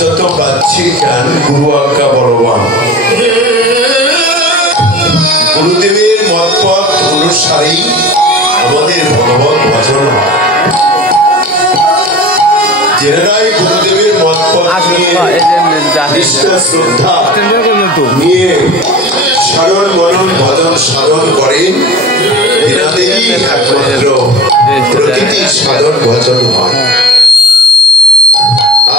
যত পাচ্ছি জ্ঞান গুরু আজ্ঞা বলবান। গুরুদেবের মতপথ অনুসারেই আমাদের ভগবত ভজন হয়। যেনারাই গুরুদেবের মতপথ নিষ্ঠা শ্রদ্ধা নিয়ে সাধন মনন ভজন সাধন করেন, এনাদেরই একমাত্র প্রকৃতি সাধন ভজন হয়।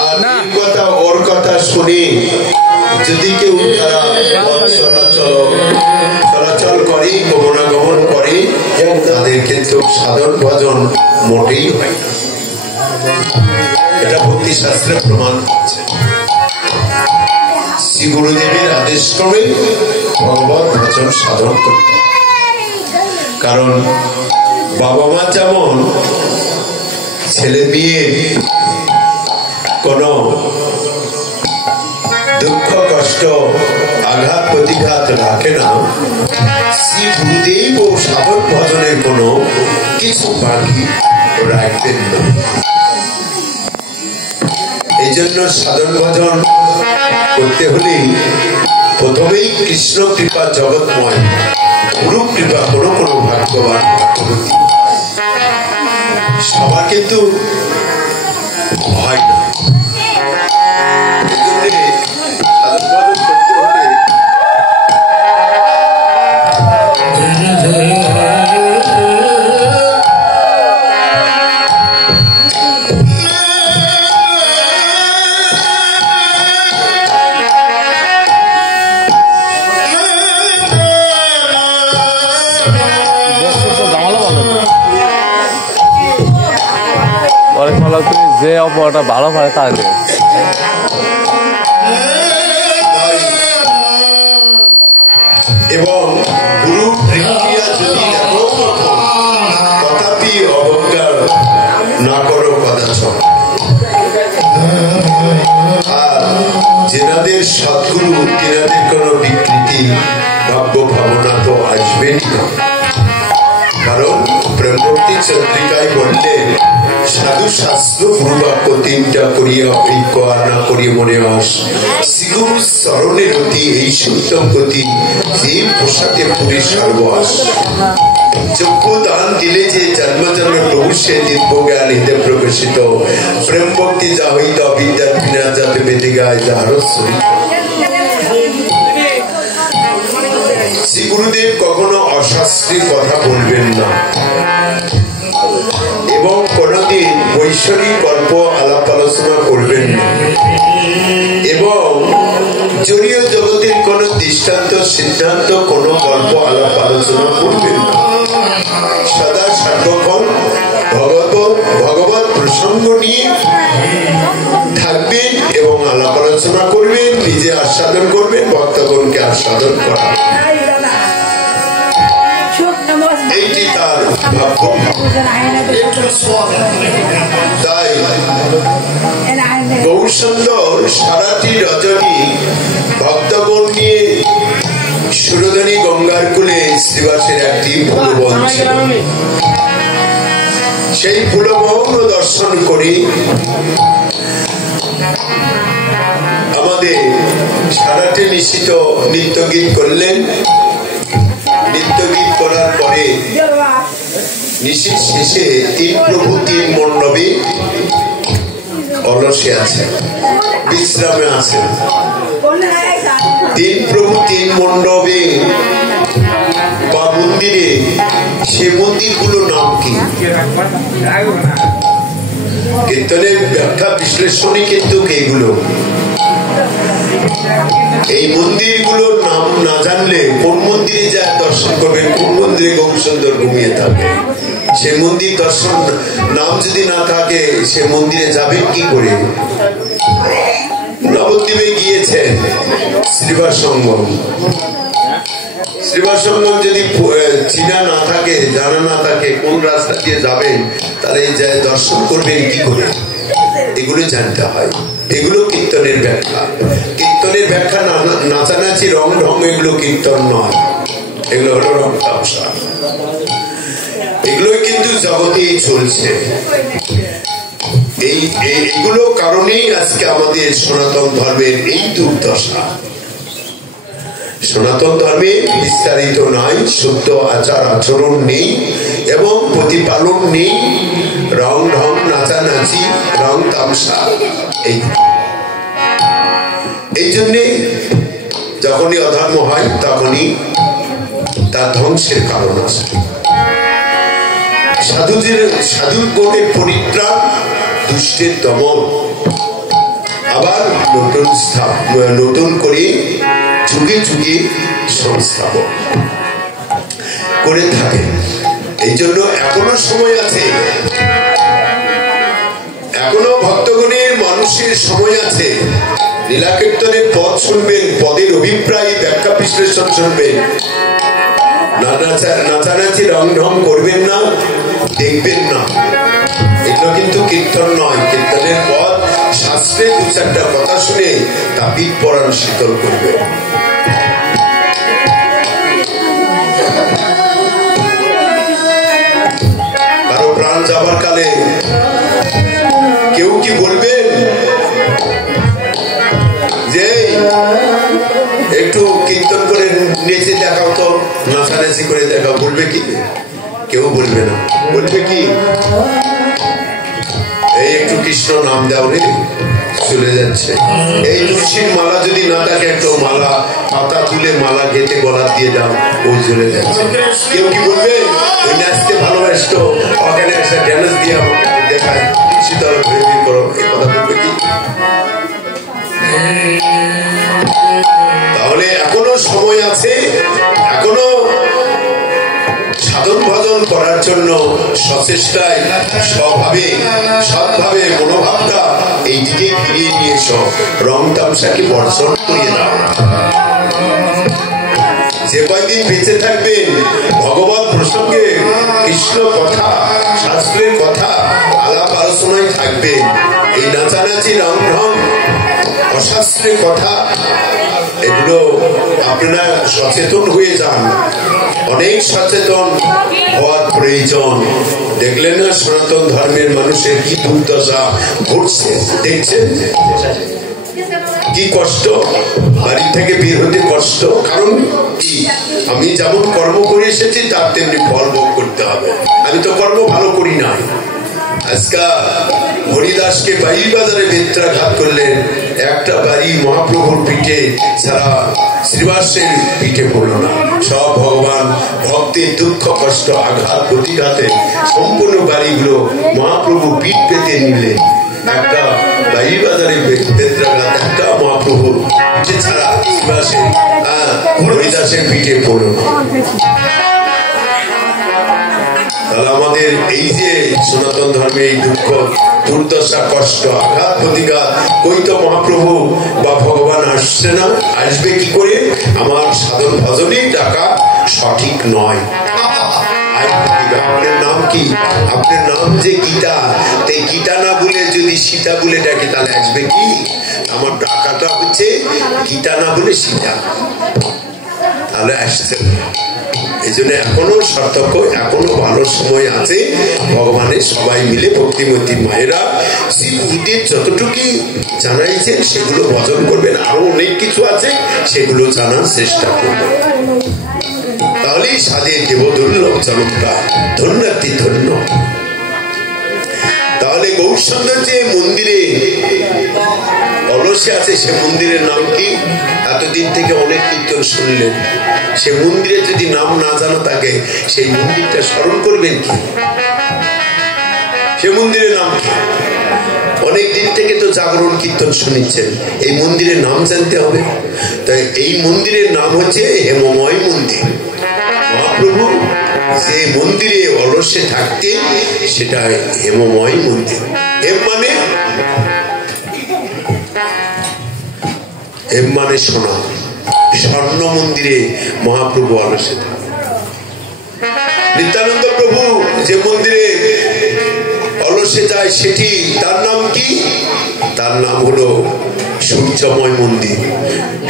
আর এই কথা ওর কথা শুনে যদি কেউ তারা চলাচল করে, গমনাগমন করে, তাদের কিন্তু সাধন ভজন মোটেই হয় না। এটা ভক্তি শাস্ত্রে প্রমাণ হচ্ছে। শ্রী গুরুদেবের আদেশ ক্রমে ভগবত ভজন সাধন করতে, কারণ বাবা মা যেমন ছেলে মেয়ে কোন দুঃখ কষ্ট আঘাত প্রতিঘাত রাখে না, শ্রী গুরুদেব ও সাধন ভজনের কোনো কিছু বাকি রাখতেন না। এই জন্য সাধন ভজন করতে হলে প্রথমেই কৃষ্ণ কৃপা জগৎময়, গুরু কৃপা কোনো কোনো ভাগ্যবান সবার কিন্তু হয় না। যে অপরটা ভালো পারে তাহলে এবং গুরু ক্রিয়া যদি তথাপি অবজ্ঞা না করো কদাচ। আর যেনাদের সদ্গুরু তেনাদের কোন বিকৃতি ভাব্য ভাবনা তো আসবেনই না। কারণ প্রেমভক্তি চন্দ্রিকায় বললেন, সাধু শাস্ত্র গুরু বাক্য তিনটা করিয়া ঐক্য আর না করিয়ে মনে আস, শ্রীগুরু চরণের অতি এই সত্যম গতি, যে পোশাকে পুরী সর্বাস। চক্ষু দান দিলে যে জন্ম জন্ম প্রভু সে দিব্য জ্ঞান হৃদয় প্রকাশিত, প্রেম ভক্তি যা হইত বিদ্যার বিনা যাতে বেঁধে গায় যাহার সহিত। শ্রী গুরুদেব কখনো অশাস্ত্রী কথা বলবেন না এবং কোনদিন বৈশ্বরিক গল্প আলাপ আলোচনা করবেন না এবং জড়ীয় জগতের কোন দৃষ্টান্ত সিদ্ধান্ত কোন গল্প আলাপ আলোচনা করবেন না। সদা সার্বক্ষণ ভগবত প্রসঙ্গ নিয়ে থাকবেন এবং আলাপ আলোচনা করবেন, নিজে আস্বাদন করবেন, ভক্তগণকে আস্বাদন করা, এইটি তার ভাগ্য। তাই গৌরসুন্দর সারাটি রজনী ভক্তগণ নিয়ে সুরধনী গঙ্গার কূলে শ্রীবাসের একটি ফুলবন ছিল। সেই ফুলবন দর্শন করে আমাদের সারাটি নিশ্চিত নৃত্য গীত করলেন। নৃত্য গীত করার পরে নিশীথ শেষে তিন প্রভু তিন মণ্ডপে অলসে আছেন, বিশ্রামে আছেন। তিন প্রভু তিন মণ্ডপে বা মন্দিরে, সে মন্দিরগুলোর নাম কি? কীর্তনের ব্যাখ্যা বিশ্লেষণই কিন্তু এইগুলো। এই মন্দিরগুলোর নাম না জানলে কোন মন্দিরে যায় দর্শন করবেন, কোন মন্দিরে গৌরসুন্দর ঘুমিয়ে থাকে, সে মন্দির দর্শন নাম যদি না থাকে সে মন্দিরে যাবেন কি করে? নবদ্বীপে গিয়েছেন শ্রীবাস সঙ্গম, শ্রীবাস সঙ্গম যদি চিনা না থাকে, জানা না থাকে কোন রাস্তা দিয়ে যাবেন, তাহলে দর্শন করবেন কি করে? এগুলো জানতে হয়। এগুলো কীর্তনের ব্যাখ্যা। কীর্তনের ব্যাখ্যা নাচানাচি রং ঢং এগুলো কীর্তন নয়, এগুলো হলো রং তামসা। এগুলোই কিন্তু জগতেই চলছে। এইগুলো কারণেই আজকে আমাদের সনাতন ধর্মের এই দুর্দশা। সনাতন ধর্মে বিস্তারিত নাই, সত্য আচার আচরণ নেই এবং প্রতিপালন নেই, রং ঢং নাচানাচি রং তামসা। এই জন্যে যখনই অধর্ম হয় তখনই তার ধ্বংসের কারণ আছে। সাধুর গুণের পরিত্রাণ, দুষ্টের দমন, আবার নতুন করে যুগে যুগে সংস্থাপন করে থাকে। এই জন্য এখনো সময় আছে, এখনো ভক্তগণের মানুষের সময় আছে। লীলা কীর্তনের পদ শুনবেন, পদের অভিপ্রায় ব্যাখ্যা বিশ্লেষণ শুনবেন, নাচানাচি রং ঢং করবেন না, দেখবেন না। এগুলো কিন্তু কীর্তন নয়। কীর্তনের পদ শাস্ত্রে দু চারটা কথা শুনে তাপিত পরাণ শীতল করবে। কারো প্রাণ যাবার কালে কেউ কি বলবেন যে একটু কীর্তন করে নেচে দেখাও তো, নাচানাচি করে দেখাও? বলবে কি? কেউ বলবে না। বলবে কি এই একটু কৃষ্ণ নাম দাও রে, চলে যাচ্ছে। এই তুলসীর মালা যদি না থাকে, একটু মালা পাতা তুলে মালা গেঁথে গলা দিয়ে দাও, ওই চলে যাচ্ছে। কেউ কি বলবে ওই নাচতে ভালোবাসত, ওখানে একটা ড্যান্স দিয়ে আমাকে দেখায়, শীতল ঘুরে বের করো, এই কথা বলবে কি? তাহলে এখনো সময় আছে, এখনো সাধন ভজন করার জন্য সচেষ্টায় সৎভাবে মনোভাবটা এই দিকে ফিরিয়ে নিয়েছ। রং তামসাকে বর্জন করিয়ে দাও। যে কয়দিন বেঁচে থাকবেন ভগবত প্রসঙ্গে, কৃষ্ণ কথা, শাস্ত্রের কথা আলাপ আলোচনায় থাকবেন। এই নাচানাচি রং ঢং অশাস্ত্রের কথা, এগুলো আপনারা সচেতন হয়ে যান। অনেক সচেতন হওয়ার প্রয়োজন। দেখলেন না সনাতন ধর্মের মানুষের কি দুর্দশা ঘটছে, দেখছেন কি কষ্ট, বাড়ি থেকে বের হতে কষ্ট। কারণ কি? আমি যেমন কর্ম করে এসেছি তার তেমনি ফল ভোগ করতে হবে। আমি তো কর্ম ভালো করি না। আজকা হরিদাসকে বাড়ি বাজারে বেত্রাঘাত করলেন, একটা বাড়ি মহাপ্রভুর পিঠে ছাড়া শ্রীবাসের পিঠে পড়ল না। সব ভগবান ভক্তের দুঃখ কষ্ট আঘাত প্রতিঘাতে সম্পূর্ণ বাড়িগুলো মহাপ্রভু পিঠ পেতে নিলেন। একটা বাড়ি বাজারে বেত্রাঘাত একটা মহাপ্রভুর পিঠে ছাড়া শ্রীবাসের হরিদাসের পিঠে পড়ল না। তাহলে আমাদের এই যে সনাতন ধর্মে এই দুঃখ দুর্দশা কষ্ট আঘাত প্রতিঘাত, কই তো মহাপ্রভু বা ভগবান আসছে না? আসবে কি করে? আমার সাধন ভজনেই টাকা সঠিক নয়। আপনার নাম কি? আপনার নাম যে গীতা, তাই গীতা না বলে যদি সীতা বলে ডাকে তাহলে আসবে কি? আমার টাকাটা হচ্ছে গীতা না বলে সীতা, তাহলে আসছে। এই জন্য এখনো সার্থক, এখনো ভালো সময় আছে। ভগবানের সবাই মিলে ভক্তিমতী মায়েরা শ্রীগুরুদেব যতটুকু জানাইছেন সেগুলো ভজন করবেন। আরো অনেক কিছু আছে, সেগুলো জানার চেষ্টা করবেন। তাহলেই সাধে দেবধন্য চরণটা ধন্যার্থী ধন্য। তাহলে গৌরসুন্দর যে মন্দিরে অলসে আছে, সে মন্দিরের নাম কি? এতদিন থেকে অনেক কীর্তন শুনলেন, সে মন্দিরে যদি নাম না জানা থাকে, সেই মন্দিরটা স্মরণ করবেন কি? সে মন্দিরের নাম কি? অনেক দিন থেকে তো জাগরণ কীর্তন শুনেছেন, এই মন্দিরের নাম জানতে হবে। তাই এই মন্দিরের নাম হচ্ছে হেমময় মন্দির। মহাপ্রভু যে মন্দিরে অলসে থাকতেন সেটা হেমময় মন্দির। হেম মানে সোনা, স্বর্ণ মন্দিরে মহাপ্রভু অলসে থাকেন। নিত্যানন্দ প্রভু যে মন্দিরে অলসে যায় সেটি তার নাম কি? তার নাম হলো সূর্যময় মন্দির।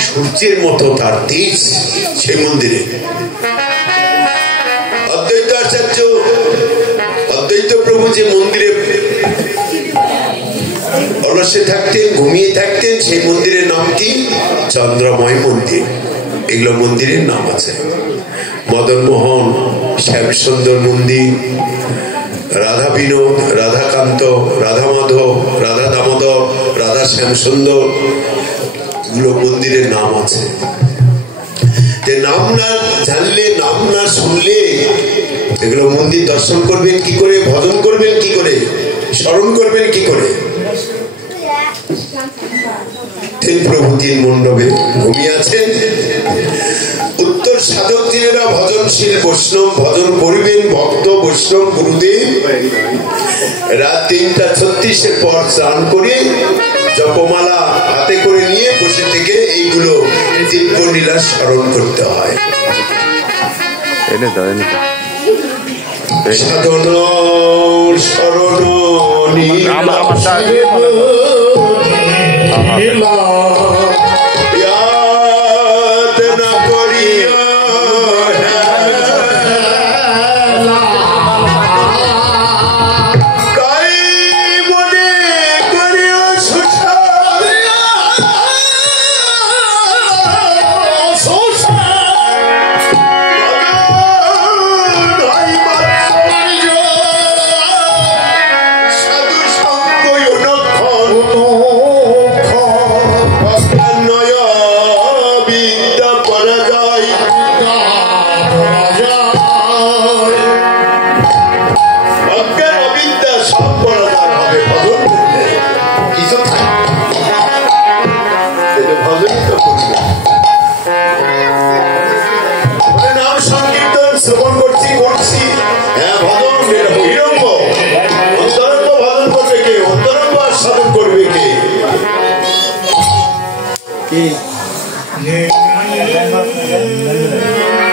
সূর্যের মতো তার তেজ সেই মন্দিরে। অদ্বৈত আচার্য অদ্বৈত প্রভু যে মন্দিরে বসে থাকতেন, ঘুমিয়ে থাকতেন। সেই মন্দিরের নাম কি? চন্দ্রময় মন্দির। এগুলো মন্দিরের নাম আছে। মদনমোহন, শ্যামসুন্দর মন্দির, রাধা বিনোদ, রাধাকান্ত, রাধা মাধব, রাধা দামোদর, রাধা শ্যামসুন্দর, এগুলো মন্দিরের নাম আছে। নাম না জানলে, নাম না শুনলে এগুলো মন্দির দর্শন করবেন কি করে, ভজন করবেন কি করে, স্মরণ করবেন কি করে? প্রভু তিন মণ্ডপে ঘুমিয়ে আছেন। উত্তর সাধক জিনেরা ভজনশীল বৈষ্ণব, ভজন করবেন ভক্ত বৈষ্ণব গুরুদেব। রাত ৩:৩৬ পর স্নান করে জপমালা হাতে করে নিয়ে বসে থেকে এইগুলো দিব্য লীলা স্মরণ করতে হয়। সাধন শরণ ইয়াতনা করিয়া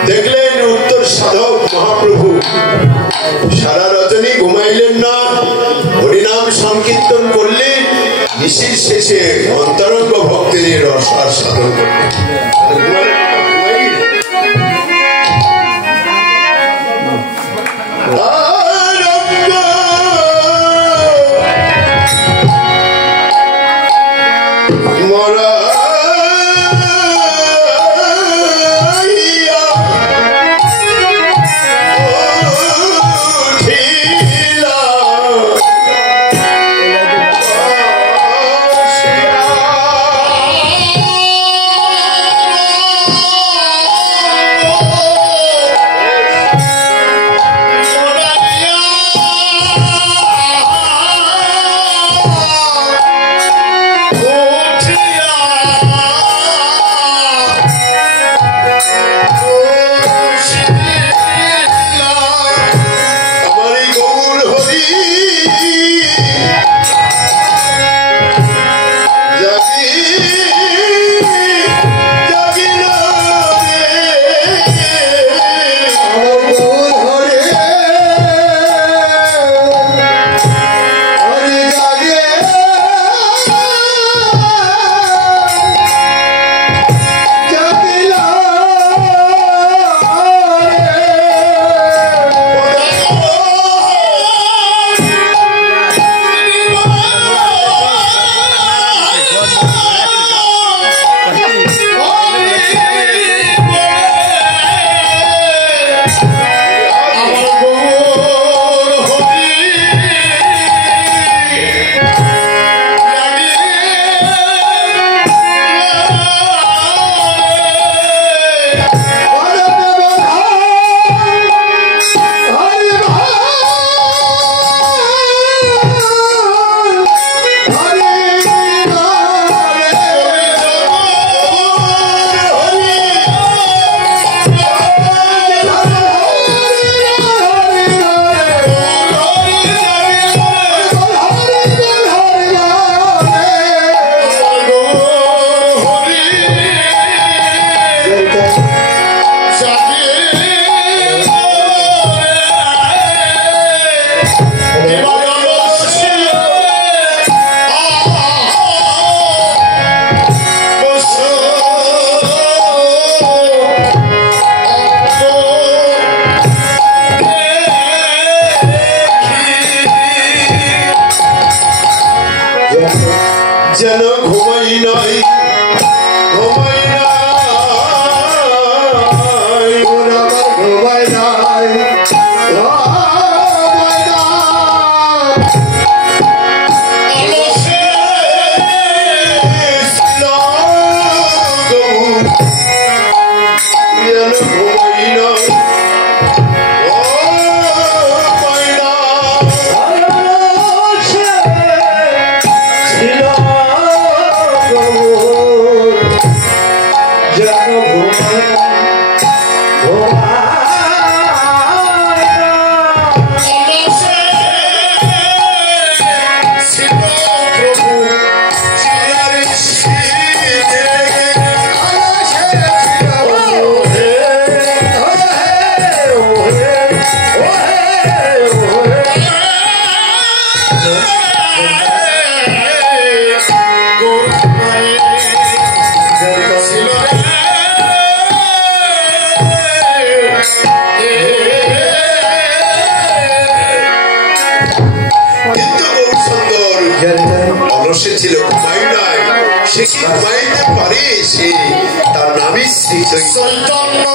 দেখলেন উত্তর সাধক মহাপ্রভু সারা রজনী ঘুমাইলেন না, হরিনাম সংকীর্তন করলেন। নিশির শেষে অন্তরঙ্গ ভক্তের রসার সাধন করলেন। যেন ঘুমাই নাই ঘুমাই নাই ঘুমাই নাই ছিল ঘুমাই নাই সে কি ঘুমাইতে পারে সে তার নামই শ্রী চৈতন্য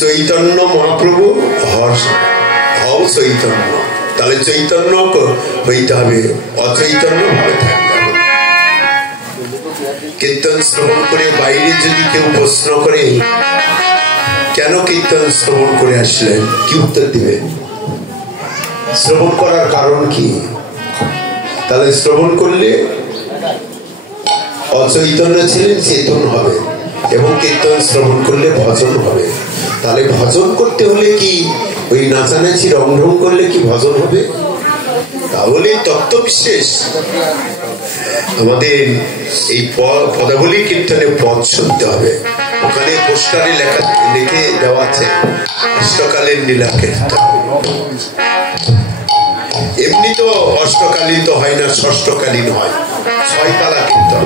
চৈতন্য মহাপ্রভু হও চৈতন্য তাহলে চৈতন্য হইতে হবে অচৈতন্য ভাবে থাকতে হবে কীর্তন শ্রবণ করে বাইরে যদি কেউ প্রশ্ন করে কেন কীর্তন শ্রবণ করে আসলেন কি উত্তর দিবে শ্রবণ করার কারণ কি তাহলে শ্রবণ করলে অচৈতন্য ছিলেন চেতন হবে এবং কীর্তন শ্রবণ করলে ভজন হবে তাহলে ভজন করতে হলে কি ওই নাচানাচি রং ঢং করলে কি ভজন হবে তাহলে তত্ত্ব বিশেষ আমাদের এই পদাবলী কীর্তনে পদ শুনতে হবে ওখানে পোস্টারে লিখে দেওয়া আছে অষ্টকালীন লীলা কীর্তন এমনি তো অষ্টকালীন তো হয় না ষষ্ঠকালীন হয় 6 পালা কীর্তন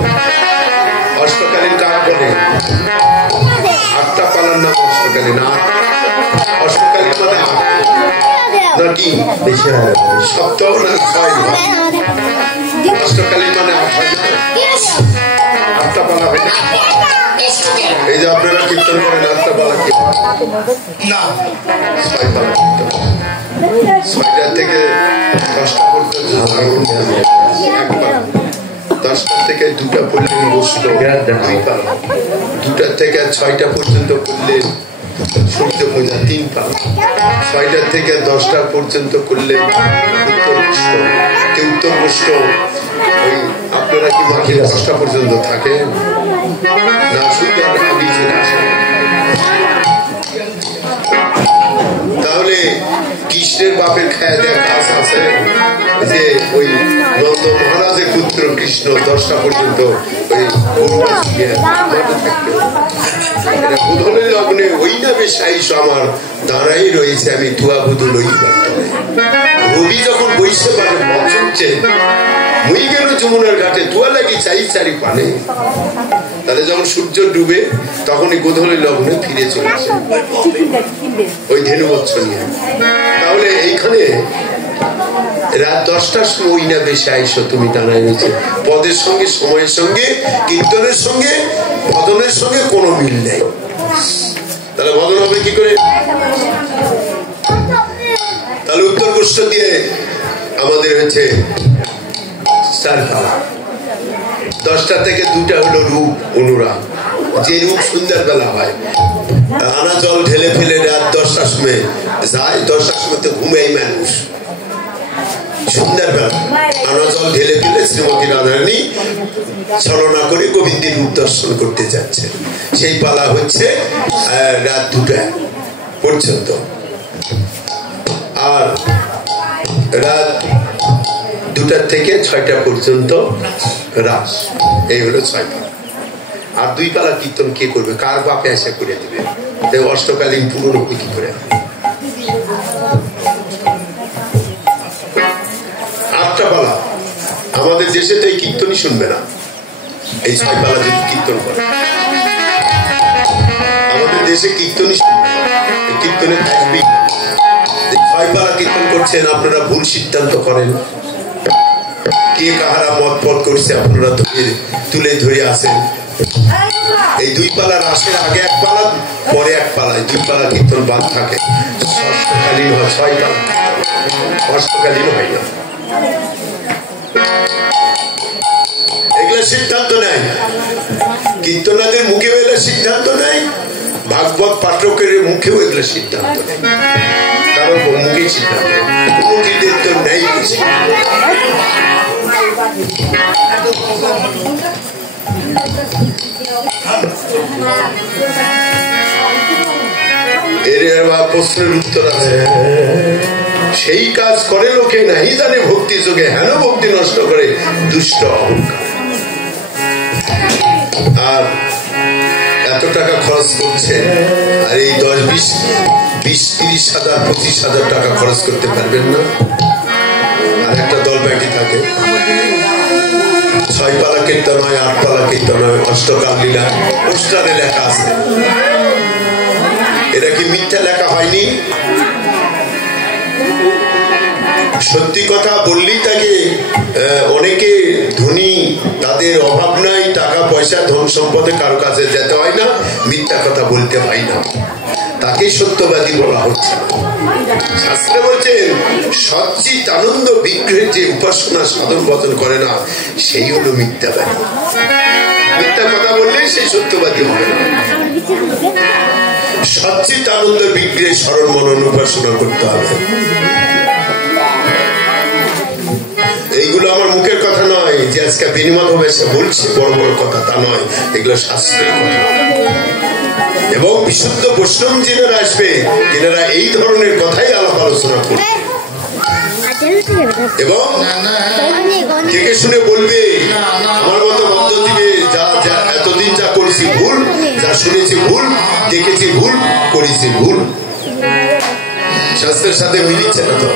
অষ্টকালীন কার বলে 8টা পালার নাম অষ্টকালীন অষ্টকালীন মানে 8 নাকি সপ্তাহ না 6 অষ্টকালীন মানে 8টা পালা হয় না এই যে আপনারা কীর্তন করেন 8টা পালা কি না 6 পালা কীর্তন 6টা থেকে 10টা পর্যন্ত 10টা থেকে 2টা পড়লে বসত 2টা থেকে 6টা পর্যন্ত করলে সূর্য পূজা 3 পাল 6টা থেকে 10টা পর্যন্ত করলে উত্তর বস্ত ওই আপনারা কি মাঝে 10টা পর্যন্ত থাকে না সূর্য তাহলে কৃষ্ণের বাপের খায় দেয়া কাজ আছে যে ওই নন্দ মহারাজের পুত্র কৃষ্ণ 10টা পর্যন্ত ওই বুধনের লগ্নে ওই নামে সাইস আমার দাঁড়াই রয়েছে আমি তুয়া বুধু লই রবি যখন বৈশে পারে মত হচ্ছে মুই গেল যমুনার ঘাটে তুয়া লাগি চাই চারি পানে। তাহলে যখন সূর্য ডুবে তখনই গোধূলি লগ্নে ফিরে চলে আসে ওই ধেনু বৎস নিয়ে। তাহলে এইখানে রাত 10টার সময় ওই না বেশি আইসো তুমি দাঁড়ায় রয়েছে। পদের সঙ্গে, সময়ের সঙ্গে, কীর্তনের সঙ্গে, ভজনের সঙ্গে কোনো মিল নেই। তাহলে ভজন হবে কি করে? তাহলে উত্তর গোষ্ঠ দিয়ে আমাদের হচ্ছে 4 পালা। 10টা থেকে 2টা হলো রূপ অনুরাগ, যে রূপ সন্ধ্যার বেলা হয়। আনা জল ঢেলে ফেলে রাত 10টার সময় যায়, 10টার সময় তো ঘুমেই মানুষ। সন্ধ্যার বেলা আনা জল ঢেলে ফেলে শ্রীমতী রাধারানী ছলনা করে গোবিন্দের রূপ দর্শন করতে যাচ্ছে। সেই পালা হচ্ছে রাত 2টা পর্যন্ত। আর রাত 2টা থেকে 6টা পর্যন্ত রাস। এই হলো 6 পালা। আর 2 পালা কীর্তন কে করবে? কার বাপে এসে করে দিবে? অষ্টকালীন পূরণ হবে কি করে? 8টা পালা। আমাদের দেশে তো এই কীর্তনই শুনবে না। এই 6 পালা যদি কীর্তন করে, আমাদের দেশে কীর্তনই শুনবে না। কীর্তনে থাকবে 6 পালা কীর্তন করছেন, আপনারা ভুল সিদ্ধান্ত করেন। কে কাহারা মত পথ করছে আপনারা তুলে ধরে আসেন। এই 2 পালা রাসের আগে 1 পালা, পরে 1 পালা, 2 পালা কীর্তন বাদ থাকে। ষষ্ঠকালীন হয় 6 পালা, অষ্টকালীন হয় না। এগুলো সিদ্ধান্ত নেয় কীর্তনাদের মুখে, এগুলো সিদ্ধান্ত নেয় ভাগবত পাঠকের মুখেও, এগুলো সিদ্ধান্ত নেয়। কারণ মুখে সিদ্ধান্ত মুখীদের তো নেই। এর প্রশ্নের উত্তর আছে। সেই কাজ করে লোকে নাই জানে ভক্তি যোগে, হেন ভক্তি নষ্ট করে দুষ্ট অহংকার। আর এত টাকা খরচ করছে, আর এই 10, 20, 30 হাজার 25,000 টাকা খরচ করতে পারবেন না। আর একটা দল বাকি থাকে। 6 পালা কীর্তন হয়, 8 পালা কীর্তন হয়, অষ্টকাল লীলা পোস্টারে লেখা আছে। এটা কি মিথ্যা লেখা হয়নি? সত্যি কথা বললেই তাকে অনেকে ধনী, তাদের অভাব নাই, টাকা পয়সা ধন সম্পদে কারো কাছে যেতে হয় না, মিথ্যা কথা বলতে হয় না, তাকেই সত্যবাদী বলা হচ্ছে। শাস্ত্রে বলছেন সচ্চিত আনন্দ বিগ্রহের যে উপাসনা সাধন ভজন করে না, সেই হলো মিথ্যাবাদী। মিথ্যা কথা বললে সেই সত্যবাদী হবে না। সচ্চিত আনন্দ বিগ্রহে স্মরণ মনন উপাসনা করতে হবে। এইগুলো আমার মুখের কথা নয় যে আজকে বিনিময় হবে সে বলছে বড় বড় কথা, তা নয়। এগুলো শাস্ত্রের কথা। এবং বিশুদ্ধ বৈষ্ণব যিনারা আসবে, তিনারা এই ধরনের কথাই আলাপ আলোচনা করবে এবং দেখে শুনে বলবে আমার মতো মধ্য দিবে, যা এতদিন যা করেছি ভুল, যা শুনেছি ভুল, দেখেছি ভুল, করেছি ভুল। শাস্ত্রের সাথে মিলিচ্ছে না তো।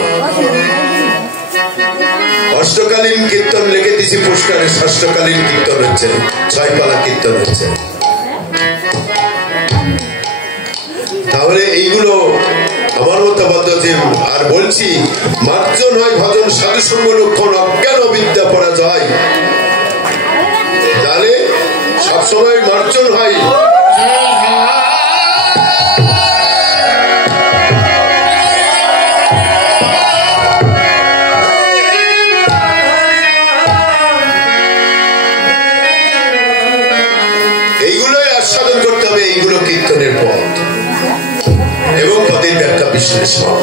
অষ্টকালীন কীর্তন লিখে দিয়েছি পুষ্করে, ষষ্ঠকালীন কীর্তন হচ্ছে, 6 পালা কীর্তন হচ্ছে। তাহলে এইগুলো আমার মতামত। আর বলছি, মার্জন হয় ভজন সাধু সঙ্গ লক্ষণ, অজ্ঞান অবিদ্যা পরাজয়। তাহলে সবসময় মার্জন হয়। এইগুলোই আস্বাদন করতে হবে, এইগুলো কীর্তনের পথ এবং পদের ব্যাখ্যা বিশ্লেষণ।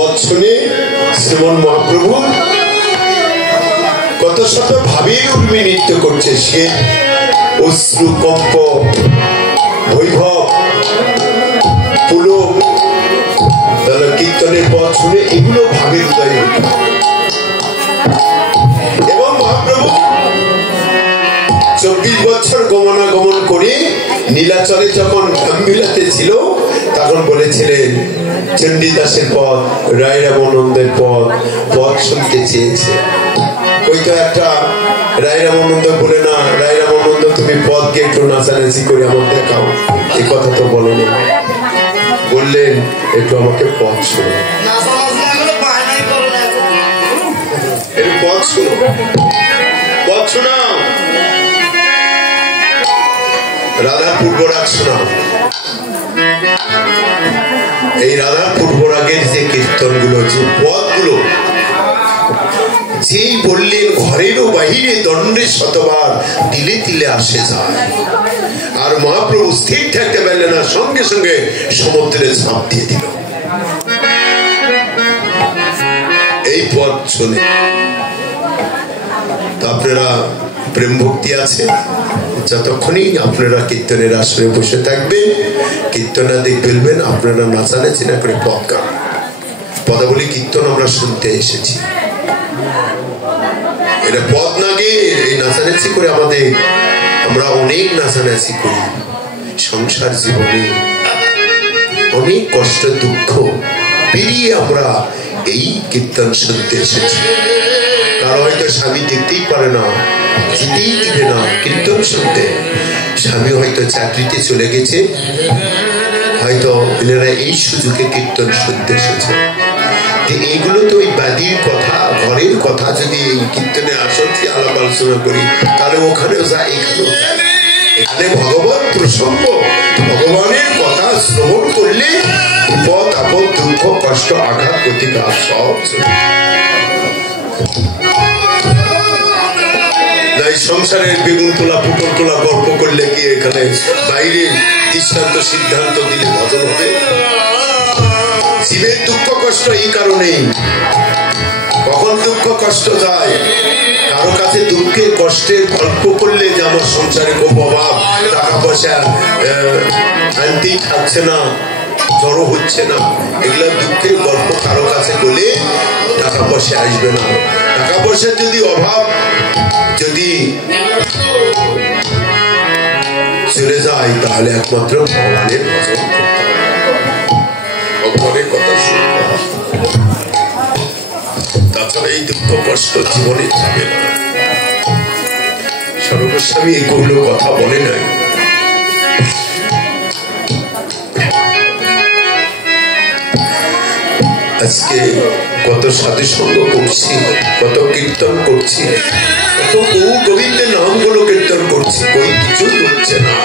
পদ শুনে শ্রীমন মহাপ্রভু কত শত ভাবের উর্মি নৃত্য করছে। সে অশ্রু কম্প বৈভব পুলক তাহলে কীর্তনের পদ শুনে এগুলো ভাবের উদয় হইল। এবং মহাপ্রভু 24 বছর গমনাগমন করে নীলাচলে যখন গাম্ভীরাতে ছিল তখন বলেছিলেন চণ্ডীদাসের পদ, রায় রামানন্দের পদ শুনতে চেয়েছে। ওই তো একটা রায় রামানন্দ বলে না, রায় রামানন্দ তুমি পদকে একটু নাচানাচি করে আমার দেখাও, এই কথা তো বলো না। বললেন একটু আমাকে পদ শোনো, পদ শোনো, পদ শোনাও, রাধার পূর্বরাগ শোনাও। এই রাধার পূর্বরাগের যে কীর্তন গুলো, যে পদগুলো, যেই বললেন ঘরেরও বাহিরে দণ্ডে শতবার তিলে তিলে আসে যায়। আর মহাপ্রভু স্থির থাকতে পারলেন না, সঙ্গে সঙ্গে সমুদ্রে ঝাঁপ দিয়ে দিল। এই পদ শুনে আপনারা প্রেম ভক্তি আছে, যতক্ষণই আপনারা কীর্তনের আসরে বসে থাকবেন, কীর্তনাদি বলবেন, আপনারা নাচানাচি না করে পদ গান, পদাবলী কীর্তন আমরা শুনতে এসেছি। এটা পদ না গিয়ে এই নাচানাচি করে আমরা অনেক নাচানাচি করি। সংসার জীবনে অনেক কষ্ট দুঃখ পেরিয়ে আমরা এই কীর্তন শুনতে এসেছি। কারো হয়তো স্বামী দেখতেই পারে না, যেতেই দিবে না কীর্তন শুনতে, স্বামী হয়তো চাকরিতে চলে গেছে, হয়তো এনারা এই সুযোগে কীর্তন শুনতে এসেছে। এইগুলো তো ওই বাদীর কথা, ঘরের কথা যদি এই কীর্তনে আসছি আলাপ আলোচনা করি, তাহলে ওখানেও যায়, এখানেও যায়। এখানে ভগবত প্রসঙ্গ, ভগবানের কথা শ্রবণ করলে বিপদ আপদ দুঃখ কষ্ট আঘাত প্রতিঘাত সব সংসারের বেগুন তোলা পুকুর তোলা গল্প করলে কি এখানে বাইরে দৃষ্টান্ত সিদ্ধান্ত দিলে ভজন হবে? জীবের দুঃখ কষ্ট এই কারণেই, কখন দুঃখ কষ্ট যায়, কারো কাছে দুঃখের কষ্টের গল্প করলে যে আমার সংসারে খুব অভাব, টাকা পয়সা আনতেই থাকছে না, জড়ো হচ্ছে না, এগুলা দুঃখের গল্প কারো কাছে বলে টাকা পয়সা আসবে না। টাকা পয়সার যদি অভাব যদি চলে যায়, তাহলে একমাত্র ভগবানের ভজন, ভগবানের কথা শুনতে হবে। তাছাড়া এই দুঃখ কষ্ট জীবনে যাবে না। সর্বস্বামী এগুলো কথা বলে নাই। আজকে কত সাধু সঙ্গ করছি, কত কীর্তন করছি, কত বহু গোবিন্দের নামগুলো কীর্তন করছি, কই কিছু হচ্ছে না।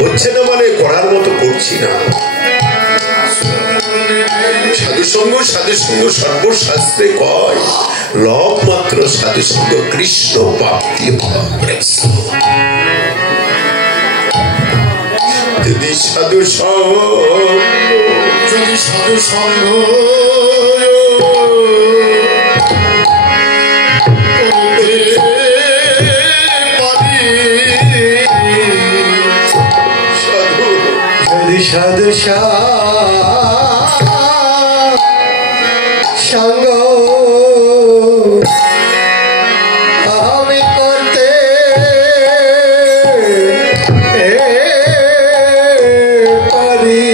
হচ্ছে না মানে করার মতো করছি না। সাধু সঙ্গ সর্বশাস্ত্রে কয়, লভ মাত্র সাধু সঙ্গ কৃষ্ণ প্রাপ্তি হয়। যদি সাধু সঙ্গ সাধু সঙ্গ আমি করতে পারি,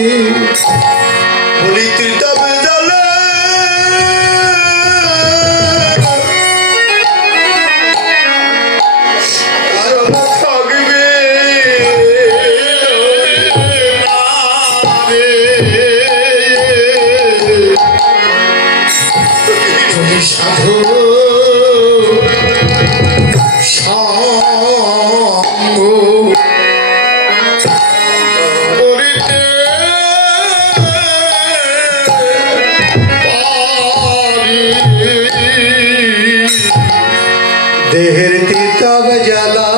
বলি তৃতব জলে সাধু সঙ্গ করিতে পারি, দেহের তিতব জ্বালা,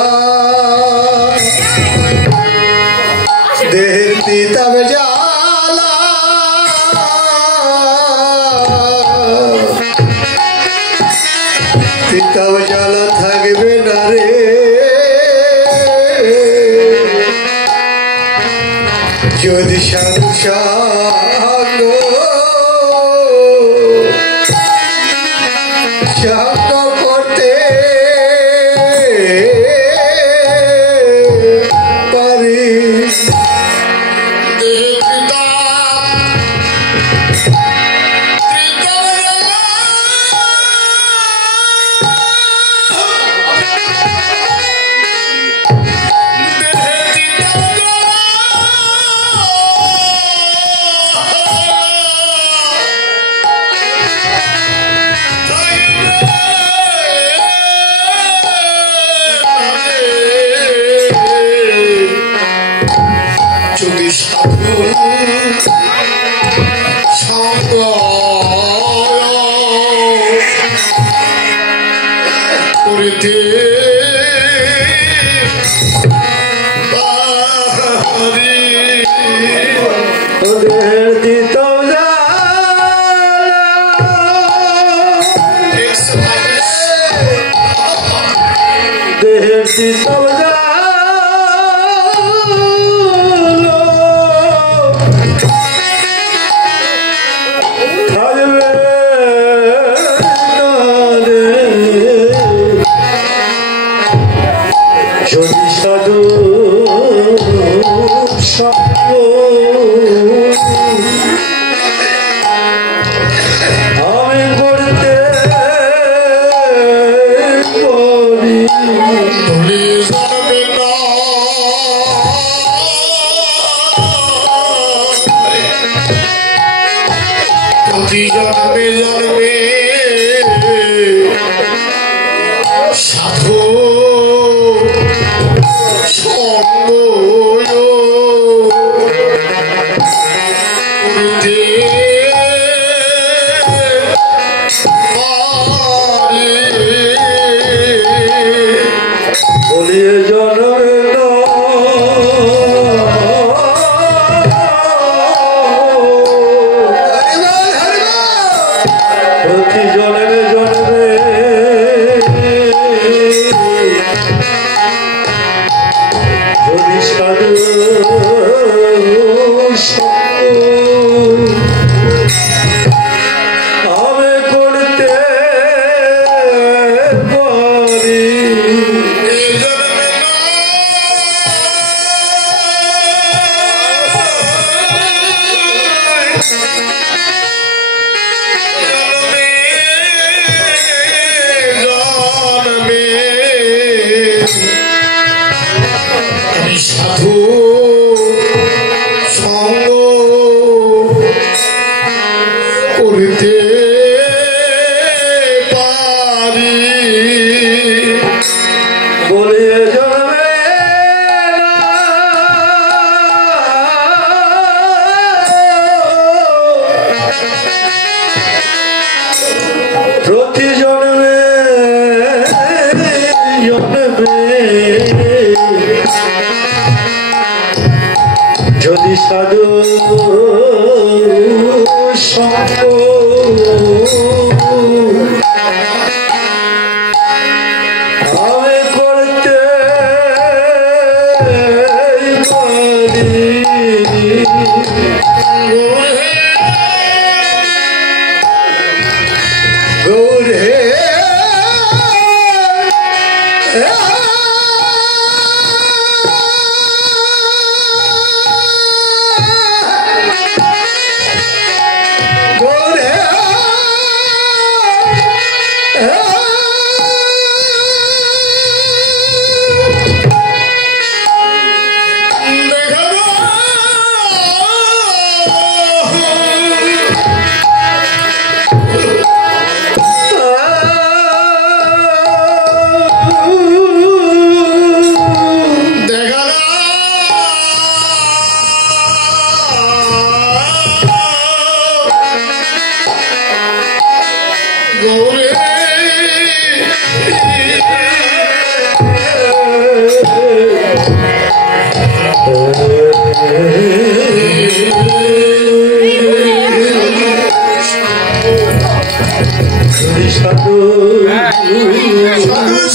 দেহের তিতব জ্বালা তাও জ্বালা থাকবে না রে যদি সাধু সাঙ্গ করতে পারি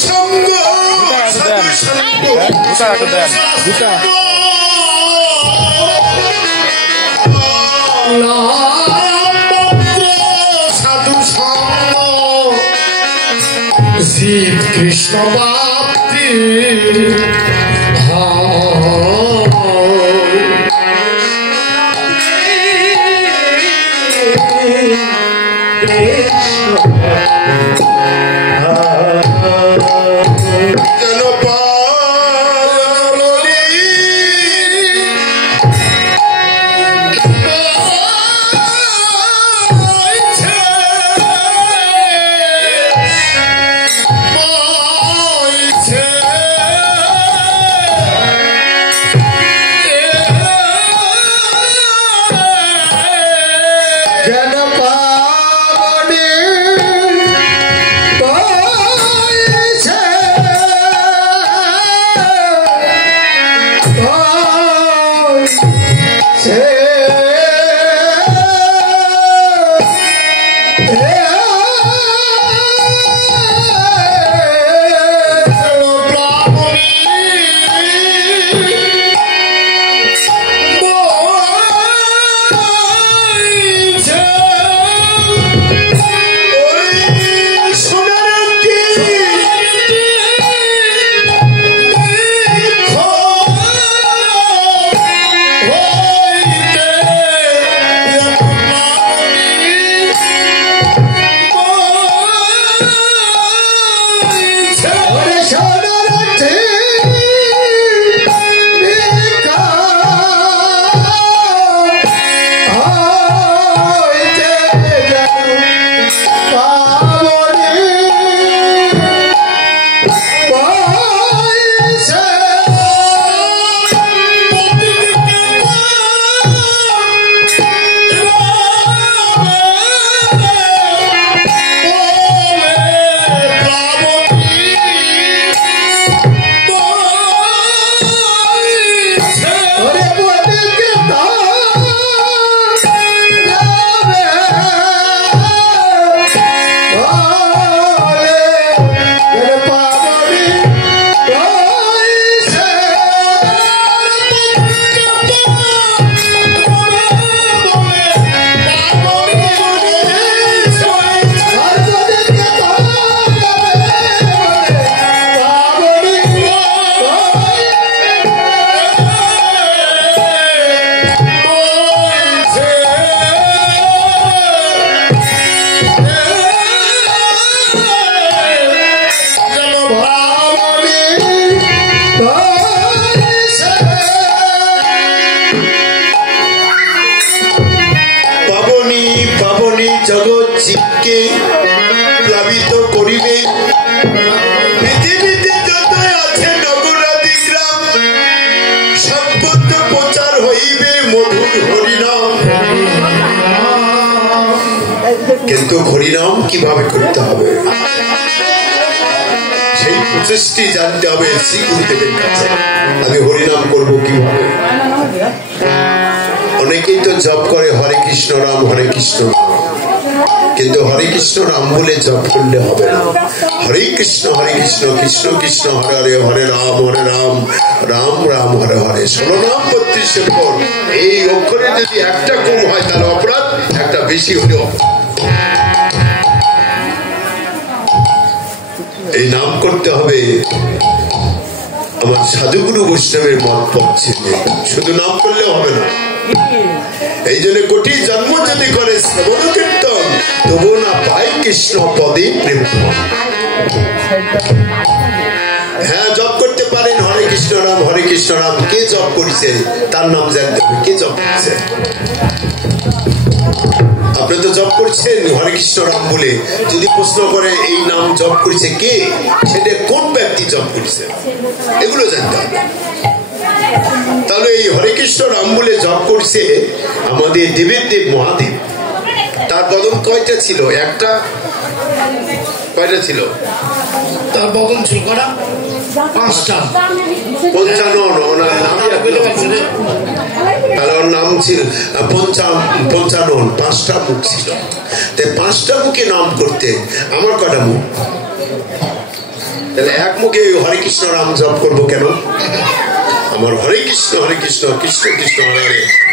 সঙ্গ সাধু সঙ্গ সাধু সঙ্গ শিব কৃষ্ণ বাপ্তি কিন্তু হরিনাম কিভাবে করতে হবে সেই প্রচেষ্টি জানতে হবে শ্রী গুরুদেবের কাছে। আমি হরিনাম করব কিভাবে? অনেকেই তো জপ করে হরে কৃষ্ণ রাম হরে কৃষ্ণ রাম, কিন্তু হরে কৃষ্ণ রাম বলে জপ করলে হবে না। হরে কৃষ্ণ কৃষ্ণ কৃষ্ণ হরে হরে হরে রাম রাম রাম হরে হরে 16 নাম 32 অক্ষর। এই অক্ষরে যদি একটা কম হয় তাহলে অপরাধ, একটা বেশি হলে এই নাম করতে হবে। আমার সাধুগুরু বৈষ্ণবের মত পড়ছে, শুধু নাম করলে হবে না। এই জন্য কোটি জন্ম যদি করে শ্রবণ কীর্তন তবু না পাই কৃষ্ণ পদে প্রেম। হ্যাঁ, জপ করতে পারেন হরে কৃষ্ণ রাম। কে জপ করেছে তার নাম জানতে হবে, কে জপ করছে। আপনি তো জপ করছেন হরে কৃষ্ণ রাম বলে, যদি প্রশ্ন করে এই নাম জপ করেছে কে, সেটা কোন ব্যক্তি জপ করেছে, এগুলো জানতে হবে। তাহলে এই হরে কৃষ্ণ রাম বলে জপ করছে আমাদের দেবের দেব মহাদেব। তার বদন কয়টা ছিল? একটা। কয়টা ছিল তার বদন? ছিল কটা? 5টা। 55 ওনার নাম, তাহলে ওর নাম ছিল 55। 5টা মুখ ছিল। তাই 5টা মুখে নাম করতে আমার কটা মুখ? তাহলে এক মুখে হরে কৃষ্ণ রাম জপ করবো কেন? আমার হরে কৃষ্ণ কৃষ্ণ কৃষ্ণ হরে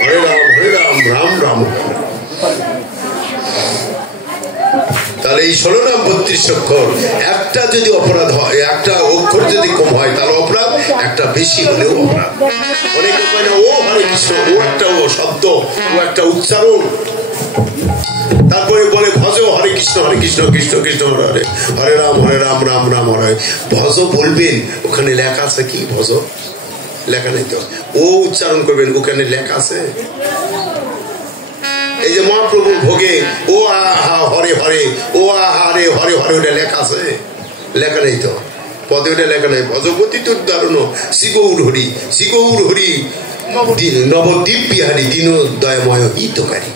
হরে, হরে রাম রাম রাম। তাহলে এই 16 নাম 32 অক্ষর, একটা যদি অপরাধ হয়, একটা অক্ষর যদি কম হয় তাহলে অপরাধ, একটা বেশি হলেও অপরাধ। অনেকে কয় না ও হরে কৃষ্ণ, ও একটা ও শব্দ, ও একটা উচ্চারণ। তারপরে বলে ভজ হরে কৃষ্ণ কৃষ্ণ কৃষ্ণ হরে হরে, হরে রাম রাম রাম হরে। ভজ বলবেন, ওখানে লেখা আছে কি? ভজ লেখা নেই তো। ও উচ্চারণ করবেন, ওখানে লেখা আছে? এই যে মহাপ্রভুর ভোগে ও আহা হরে হরে, ও আহারে হরে হরে, ওটা লেখা আছে? লেখা নেই তো, পদে ওটা লেখা নেই। ভজপতি তুদ্দারণ শ্রীগৌর হরি, শ্রীগৌর হরি নবদ্বীপ বিহারী দীন দয়াময় হিতকারী,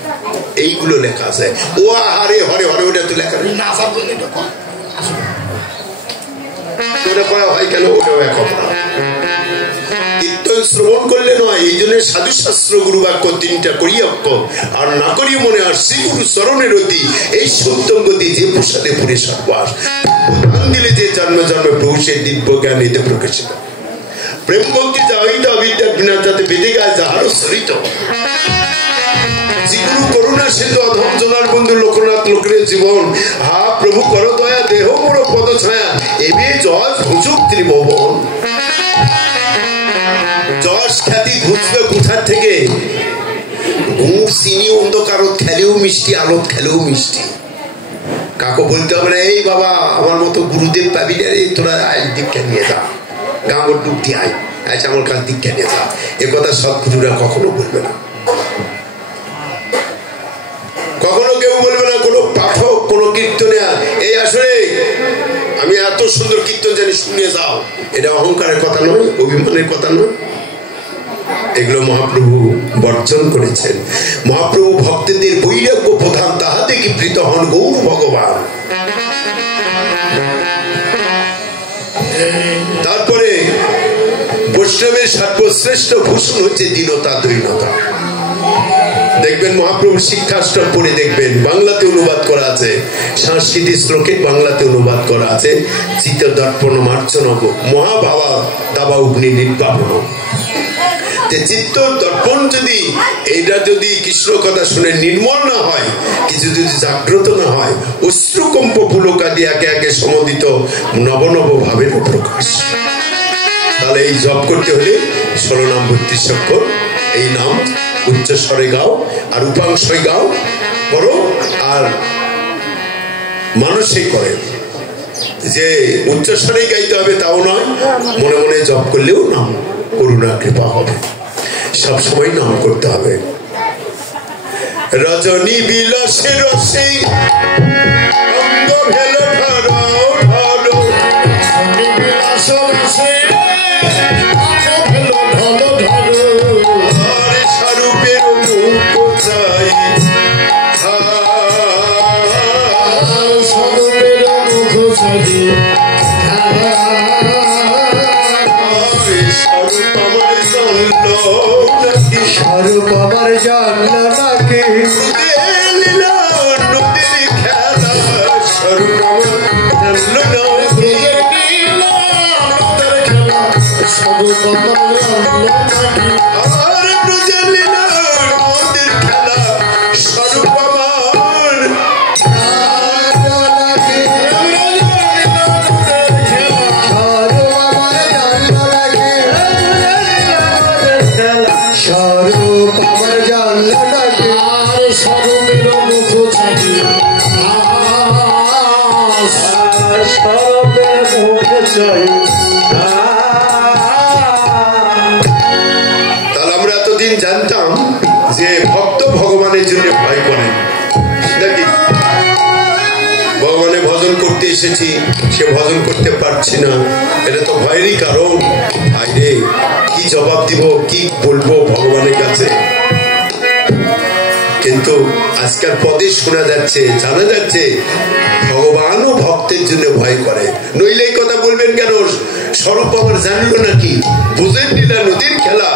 এইগুলো লেখা আছে। ও আহারে হরে হরে, ওটা তো লেখা নেই। ওটা করা হয় কেন? ওটাও এক অপরাধ। কীর্তন শ্রবণ করলে নয়, এই জন্য সাধু শাস্ত্র গুরু বাক্য 3টা করি অক্ষর, আর না করি মনে আর শ্রী গুরু চরণের অতি, এই সত্যম গতি যে প্রসাদে পুরে সর্বাস, ধ্যান দিলে যে জন্ম জন্ম প্রভু সে দিব্য জ্ঞান এতে প্রকাশিত। প্রেম ভক্তি যাহিত অবিদ্যার বিনা যাতে বেদে গায় যাহারও সরিত, শ্রীগুরু করুণা সিন্ধু অধম জনার বন্ধু লোকনাথ লোকের জীবন, হা প্রভু কর দয়া দেহ মোর পদ ছায়া, এবে যশ ভুজুক ত্রিভুবন। যশ খ্যাতি ঘুষবে কোথার থেকে? গুড় চিনি অন্ধকার খেলেও মিষ্টি, আলোত খেলেও মিষ্টি। কাকু বলতে হবে না এই বাবা আমার মতো গুরুদেব পাবি না রে, তোরা আজ দীক্ষা নিয়ে যা, গাঁগর ডুব দিয়ে আয়, আজ আমার কাল দীক্ষা নিয়ে যা। এ কথা সৎগুরুরা কখনো বলবে না, কখনো কেউ বলবে না। কোনো পাঠক, কোনো কীর্তনে এই আসলে আমি এত সুন্দর কীর্তন জানি শুনিয়ে যাও, এটা অহংকারের কথা নয়, অভিমানের কথা নয়। এগুলো মহাপ্রভু বর্জন করেছেন। মহাপ্রভু ভক্তদের বৈরাগ্য প্রধান, তাহা দেখি প্রীত হন গৌর ভগবান। তারপরে বৈষ্ণবের সর্বশ্রেষ্ঠ ভূষণ হচ্ছে দীনতা দৈনতা। দেখবেন মহাপ্রভুর শিক্ষাষ্টক পড়ে দেখবেন, বাংলাতে অনুবাদ করা আছে, সংস্কৃত শ্লোকে বাংলাতে অনুবাদ করা আছে। চিত্ত দর্পণ মার্চন মহাভাবা দাবা অগ্নি নির্বাপন। চিত্ত দর্পণ যদি এইটা যদি কৃষ্ণ কথা শুনে নির্মল না হয়, কিছু যদি জাগ্রত না হয়, অশ্রুকম্প পুলকাদি একে একে সমদিত নবনব ভাবের প্রকাশ। তাহলে এই জপ করতে হলে 16 নাম 32 অক্ষর, এই নাম উচ্চস্বরে গাও আর উপাংশই গাও করো, আর মানুষই করে যে উচ্চস্বরে গাইতে হবে তাও নয়, মনে মনে জপ করলেও নাম করুণা কৃপা হবে। সবসময় নাম করতে হবে। রজনী বিলাসে রসে অঙ্গ ভেল ঢারো ঢারো, রজনী বিলাস রসে অঙ্গ ভেল ঢারো ঢারো, আরে স্বরূপের মুখ চাই, স্বরূপের মুখ চাই, স্বরূপ আমার জানল নাকি, নদীর খেলা স্বরূপ আমার জানল নাকি, স্বরূপ আমার জানল নাকি, আর ব্রজের লীলা নদীর খেলা স্বরূপ আমার তাহলে আমরা এতদিন জানতাম যে ভক্ত ভগবানের জন্য ভয় করেন নাকি, ভগবানের ভজন করতে এসেছি সে ভজন করতে পারছি না, এটা তো ভয়েরই কারণ। আরে কি জবাব দিব, কি বলবো ভগবানের কাছে? কিন্তু আজকাল পদে শোনা যাচ্ছে, জানা যাচ্ছে ভগবানও ভক্তের জন্য ভয় করে। নইলে এই কথা বলবেন কেন? স্বরূপ আমার জানলো নাকি, বুঝেন লীলা নদীর খেলা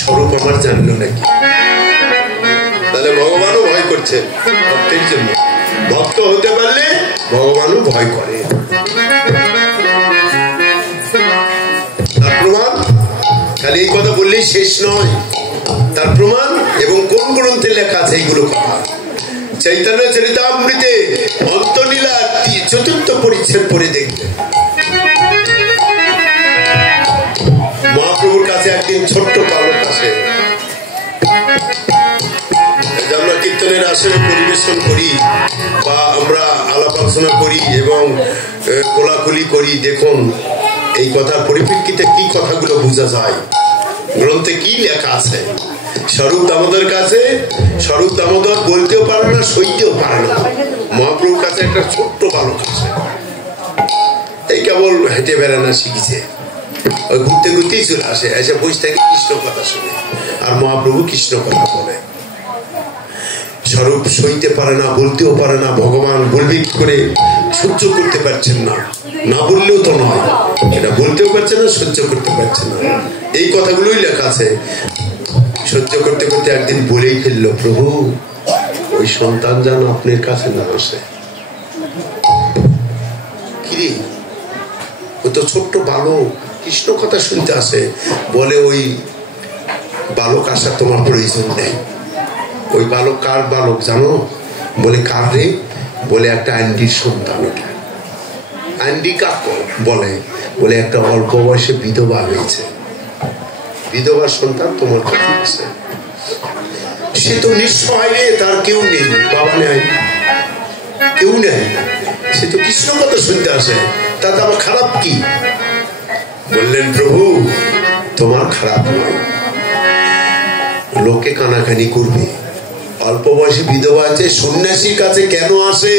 স্বরূপ আমার জানলো নাকি। তাহলে ভগবানও ভয় করছে ভক্তের জন্য। ভক্ত হতে পারলে ভগবানও ভয় করে। বললেই শেষ নয়, তার প্রমাণ এবং কোন গ্রন্থে লেখা আছে এইগুলো কথা চৈতন্য চরিতামৃতে অন্তলীলা 4th পরিচ্ছেদ পড়ে দেখবে। মহাপ্রভুর কাছে একদিন ছোট্ট বালক আসে, আমরা কীর্তনের আসরে পরিবেশন করি বা আমরা আলাপ আলোচনা করি এবং কোলাকুলি করি। দেখুন এই কথার পরিপ্রেক্ষিতে কি কথাগুলো বোঝা যায়, গ্রন্থে কি লেখা আছে। স্বরূপ দামোদর কাছে স্বরূপ দামোদর বলতেও পারে না, সইতেও পারে না। মহাপ্রভুর কাছে একটা ছোট্ট বালক আছে, এই কেবল হেঁটে বেড়ানো শিখেছে, ওই ঘুরতে ঘুরতেই চলে আসে, এসে বসে থেকে কৃষ্ণ কথা শুনে, আর মহাপ্রভু কৃষ্ণ কথা বলে। স্বরূপ সইতে পারে না, বলতেও পারে না, ভগবান বলবে কি করে, সহ্য করতে পারছেন না, না বললেও তো নয়, এটা বলতেও পারছে না, সহ্য করতে পারছে না। এই কথাগুলোই লেখা আছে। সহ্য করতে করতে একদিন বলেই ফেললো, প্রভু ওই সন্তান যেন আপনার কাছে না আসে। কিরে, ও তো ছোট্ট বালক, কৃষ্ণ কথা শুনতে আসে, বলে ওই বালক আসার তোমার প্রয়োজন নেই। ওই বালক কার বালক জানো? বলে কার রে? বলে একটা আন্ডির সন্তান। ওটা আন্ডি কাক বলে? বলে একটা অল্প বয়সে বিধবা হয়েছে, বিধবার সন্তান তোমার কাছে আছে। সে তো নিঃসহায় রে, তার কেউ নেই, বাবা নেই, কেউ নেই, সে তো কৃষ্ণ কথা শুনতে আসে, তাতে আবার খারাপ কি? বললেন প্রভু তোমার খারাপ নয়, লোকে কানাকানি করবে, অল্প বয়সী বিধবা আছে, সন্ন্যাসীর কাছে কেন আসে?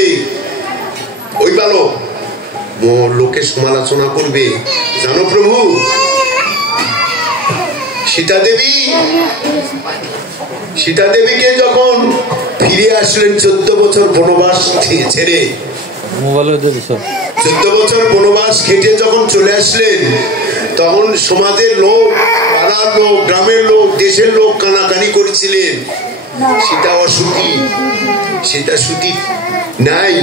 ওই বালক লোকে সমালোচনা করবে, জানো প্রভু? সীতা দেবীকে যখন ফিরে আসলেন 14 বছর বনবাস ছেড়ে, 14 বছর বনবাস খেটে যখন চলে আসলেন, তখন সমাজের লোক, পাড়ার লোক, গ্রামের লোক, দেশের লোক কানাকানি করেছিলেন সীতা অসতী, সীতা সতী নাই,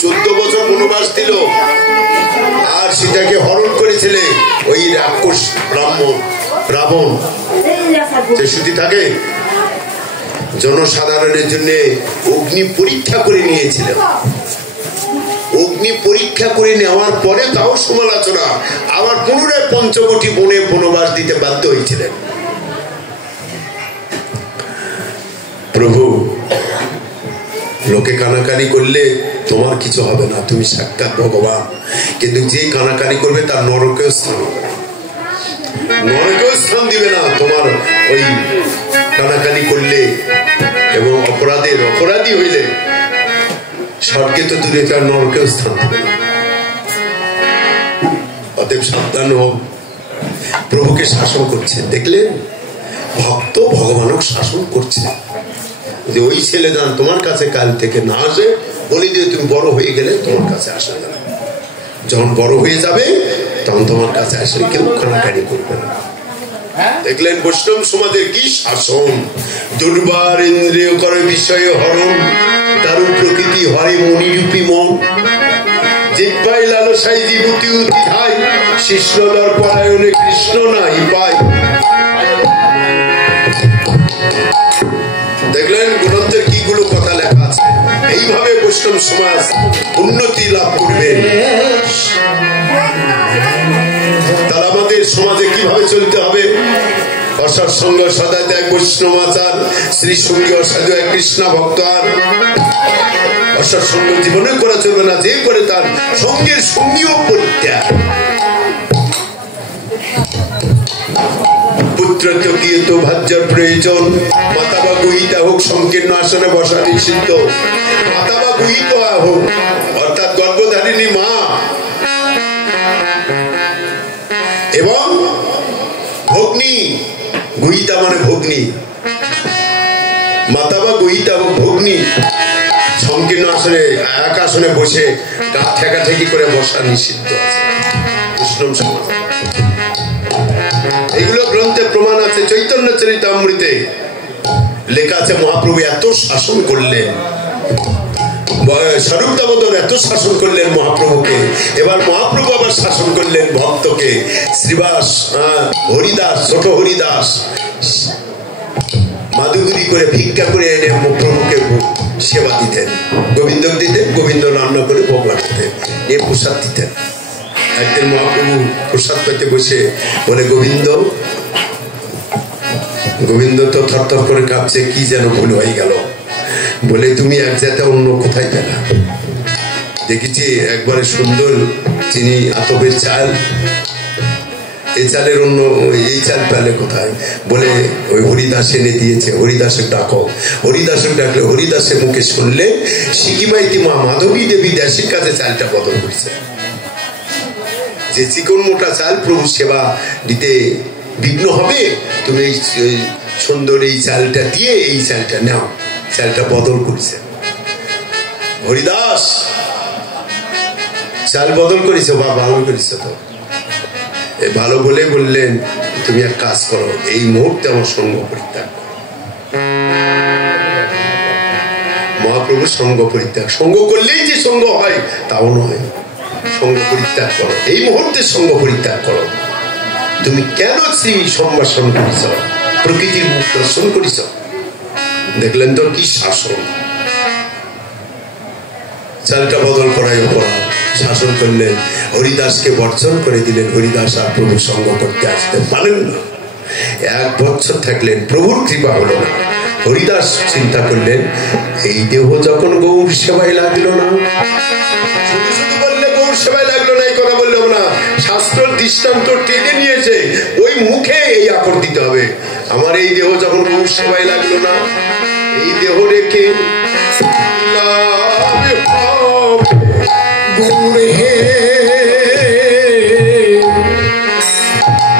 14 বছর বনবাস দিল, আর সীতাকে হরণ করেছিলে ওই রাক্ষস রাবণ। যে সতী থাকে, জনসাধারণের জন্য অগ্নি পরীক্ষা করে নিয়েছিলেন, অগ্নি পরীক্ষা করে নেওয়ার পরে তাও সমালোচনা, আবার পুনরায় 5 কোটি বনে বনবাস দিতে বাধ্য হয়েছিলেন। প্রভু লোকে কানাকানি করলে তোমার কিছু হবে না, তুমি সাক্ষাৎ ভগবান, কিন্তু যে কানাকানি করবে তার নরকেও স্থান হবে না, নরকেও স্থান দিবে না। তোমার ওই কানাকানি করলে এবং অপরাধী হইলে স্বর্গে তো দূরে, তার নরকেও স্থান দিবে না। অতএব সাবধান হোক। প্রভুকে শাসন করছে, দেখলেন ভক্ত ভগবানক শাসন করছে, যে ওই ছেলে যান তোমার কাছে কাল থেকে না আসে, বলি দিয়ে তুমি বড় হয়ে গেলে তোমার কাছে আসা যাবে, যখন বড় হয়ে যাবে তখন তোমার কাছে আসলে কেউ কানাকানি করবে না। দেখলেন বৈষ্ণব সমাজের কি শাসন, দুর্বার ইন্দ্রিয় করে বিষয় হরণ, দারুণ প্রকৃতি হরে মনিরূপী মন, জিহ্বাই লালসাই জীবতী উদ্ধায়, শিষ্যদর পরায়ণে কৃষ্ণ নাই পায়। দেখলেন গ্রন্থের কিগুলো কথা লেখা আছে। এইভাবে বৈষ্ণব সমাজ উন্নতি লাভ করবে। তাহলে আমাদের সমাজে কিভাবে চলতে হবে? অসৎ সঙ্গ সদা ত্যাগ, বৈষ্ণব আচার, শ্রী সঙ্গী অসাধু এক কৃষ্ণ ভক্ত। আর অসৎ সঙ্গ জীবনে করা চলবে না, যে করে তার সঙ্গের সঙ্গীও পরিত্যাগ। পুত্র গিয়ে তো ভাজ্যর প্রয়োজন, মাতা বা গুহিতা হোক সংকীর্ণ আসনে বসা নিষিদ্ধ। মাতা বা গুহিত হোক অর্থাৎ গর্ভধারিণী মা এবং ভগ্নী, গুহিতা মানে ভগ্নী, মাতা বা গুহিতা হোক ভগ্নী সংকীর্ণ আসনে এক আসনে বসে গাছ ঠেকাঠেকি করে বসা নিষিদ্ধ আছে বৈষ্ণব সমাজ। এগুলো গ্রন্থে প্রমাণ আছে। চৈতন্য চরিতামৃতে লেখা আছে মহাপ্রভু এত শাসন করলেন, স্বরূপ দামোদর এত শাসন করলেন মহাপ্রভুকে, এবার মহাপ্রভু আবার শাসন করলেন ভক্তকে। শ্রীবাস, হরিদাস, ছোট হরিদাস মাদুগুরি করে ভিক্ষা করে এনে প্রভুকে সেবা দিতেন, গোবিন্দ দিতেন, গোবিন্দ রান্না করে ভোগ লাগাতেন, এ প্রসাদ দিতেন। একদিন মহাপ্রভু প্রসাদ পেতে বসে বলে, গোবিন্দ, গোবিন্দ তো থরথর করে কাঁপছে, কি যেন ভুল হয়ে গেল। বলে, তুমি এক জায়গা অন্য কোথায় পেলা? দেখেছি একবারে সুন্দর চিনি আতপের চাল, এই চালের অন্য এই চাল পেলে কোথায়? বলে, ওই হরিদাস এনে দিয়েছে, হরিদাসের ডাকো। হরিদাসের ডাকলে হরিদাসের মুখে শুনলে সিকিমাইতি মা মাধবী দেবী দাসীর কাছে চালটা বদল করছে। যে চিকন মোটা চাল প্রভু সেবা দিতে বিঘ্ন হবে, তুমি এই সুন্দর এই চালটা দিয়ে এই চালটা নাও। চালটা বদল করেছে হরিদাস, চাল বদল করেছে, বা ভালো করেছে। তো ভালো বলে বললেন, তুমি এক কাজ করো, এই মুহূর্তে আমার সঙ্গ পরিত্যাগ করো। মহাপ্রভু সঙ্গ পরিত্যাগ, সঙ্গ করলেই যে সঙ্গ হয় তাও নয়, সঙ্গ পরিত্যাগ করো, এই মুহূর্তে সঙ্গ পরিত্যাগ করো। তুমি কেন শ্রী সম্ভাষণ করিস, প্রকৃতির মুখ দর্শন করিস? দেখলেন তো কি শাসন, চালটা বদল করাই অপরাধ। শাসন করলেন, হরিদাসকে বর্জন করে দিলেন। হরিদাস আর প্রভু সঙ্গ করতে আসতে পারেন না। 1 বছর থাকলেন, প্রভুর কৃপা হলো না। হরিদাস চিন্তা করলেন, এই দেহ যখন গৌর সেবায় লাগলো না, শুধু শুধু বললে গৌর সেবায় লাগলো না এই কথা বললো না, শাস্ত্র দৃষ্টান্ত টেনে নিয়েছে, ওই মুখে এই আকর দিতে হবে। আমার এই দেহ যখন গৌর সেবায় লাগলো না, এই দেহ রেখে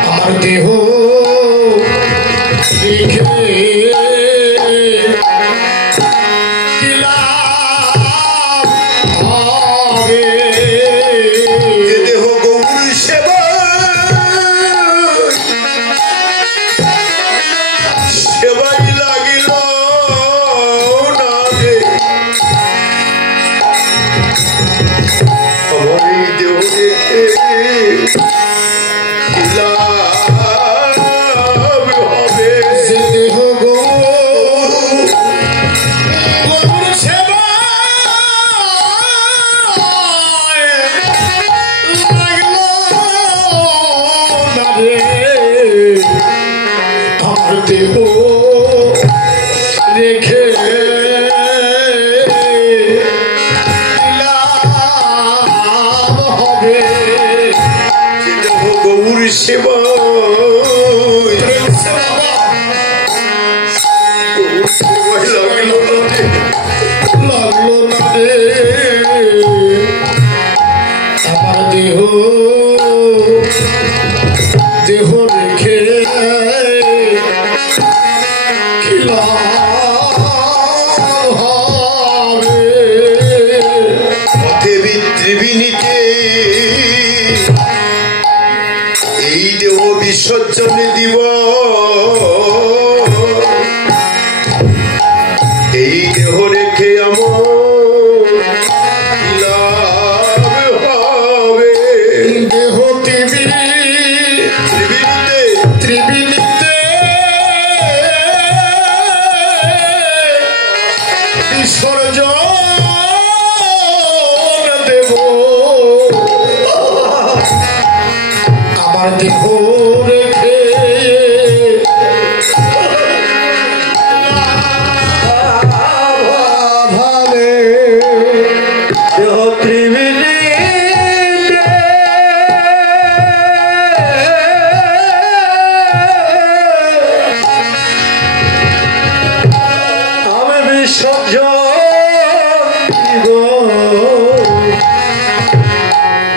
আমার দেহ রেখে দেহ গৌর সেবা সেবাই লাগিল না রে, আমার এই দেহ রেখে হবে। সে দেহ গৌর সেবা আমার দেহ রেখে হবে গৌর সেবা লাগলো না রে, আমার দেহ দেহ রেখে ত্রিবিনীতে এই দেহ বিসর্জন দিব, এই দেহ রেখে আমার লাভ হবে। দেহ ত্রিবিনীতে বিসর্জন দেব, আমার দেহ রেখে ভাবে দেহ ত্রিবিনীতে আমি বিসর্জন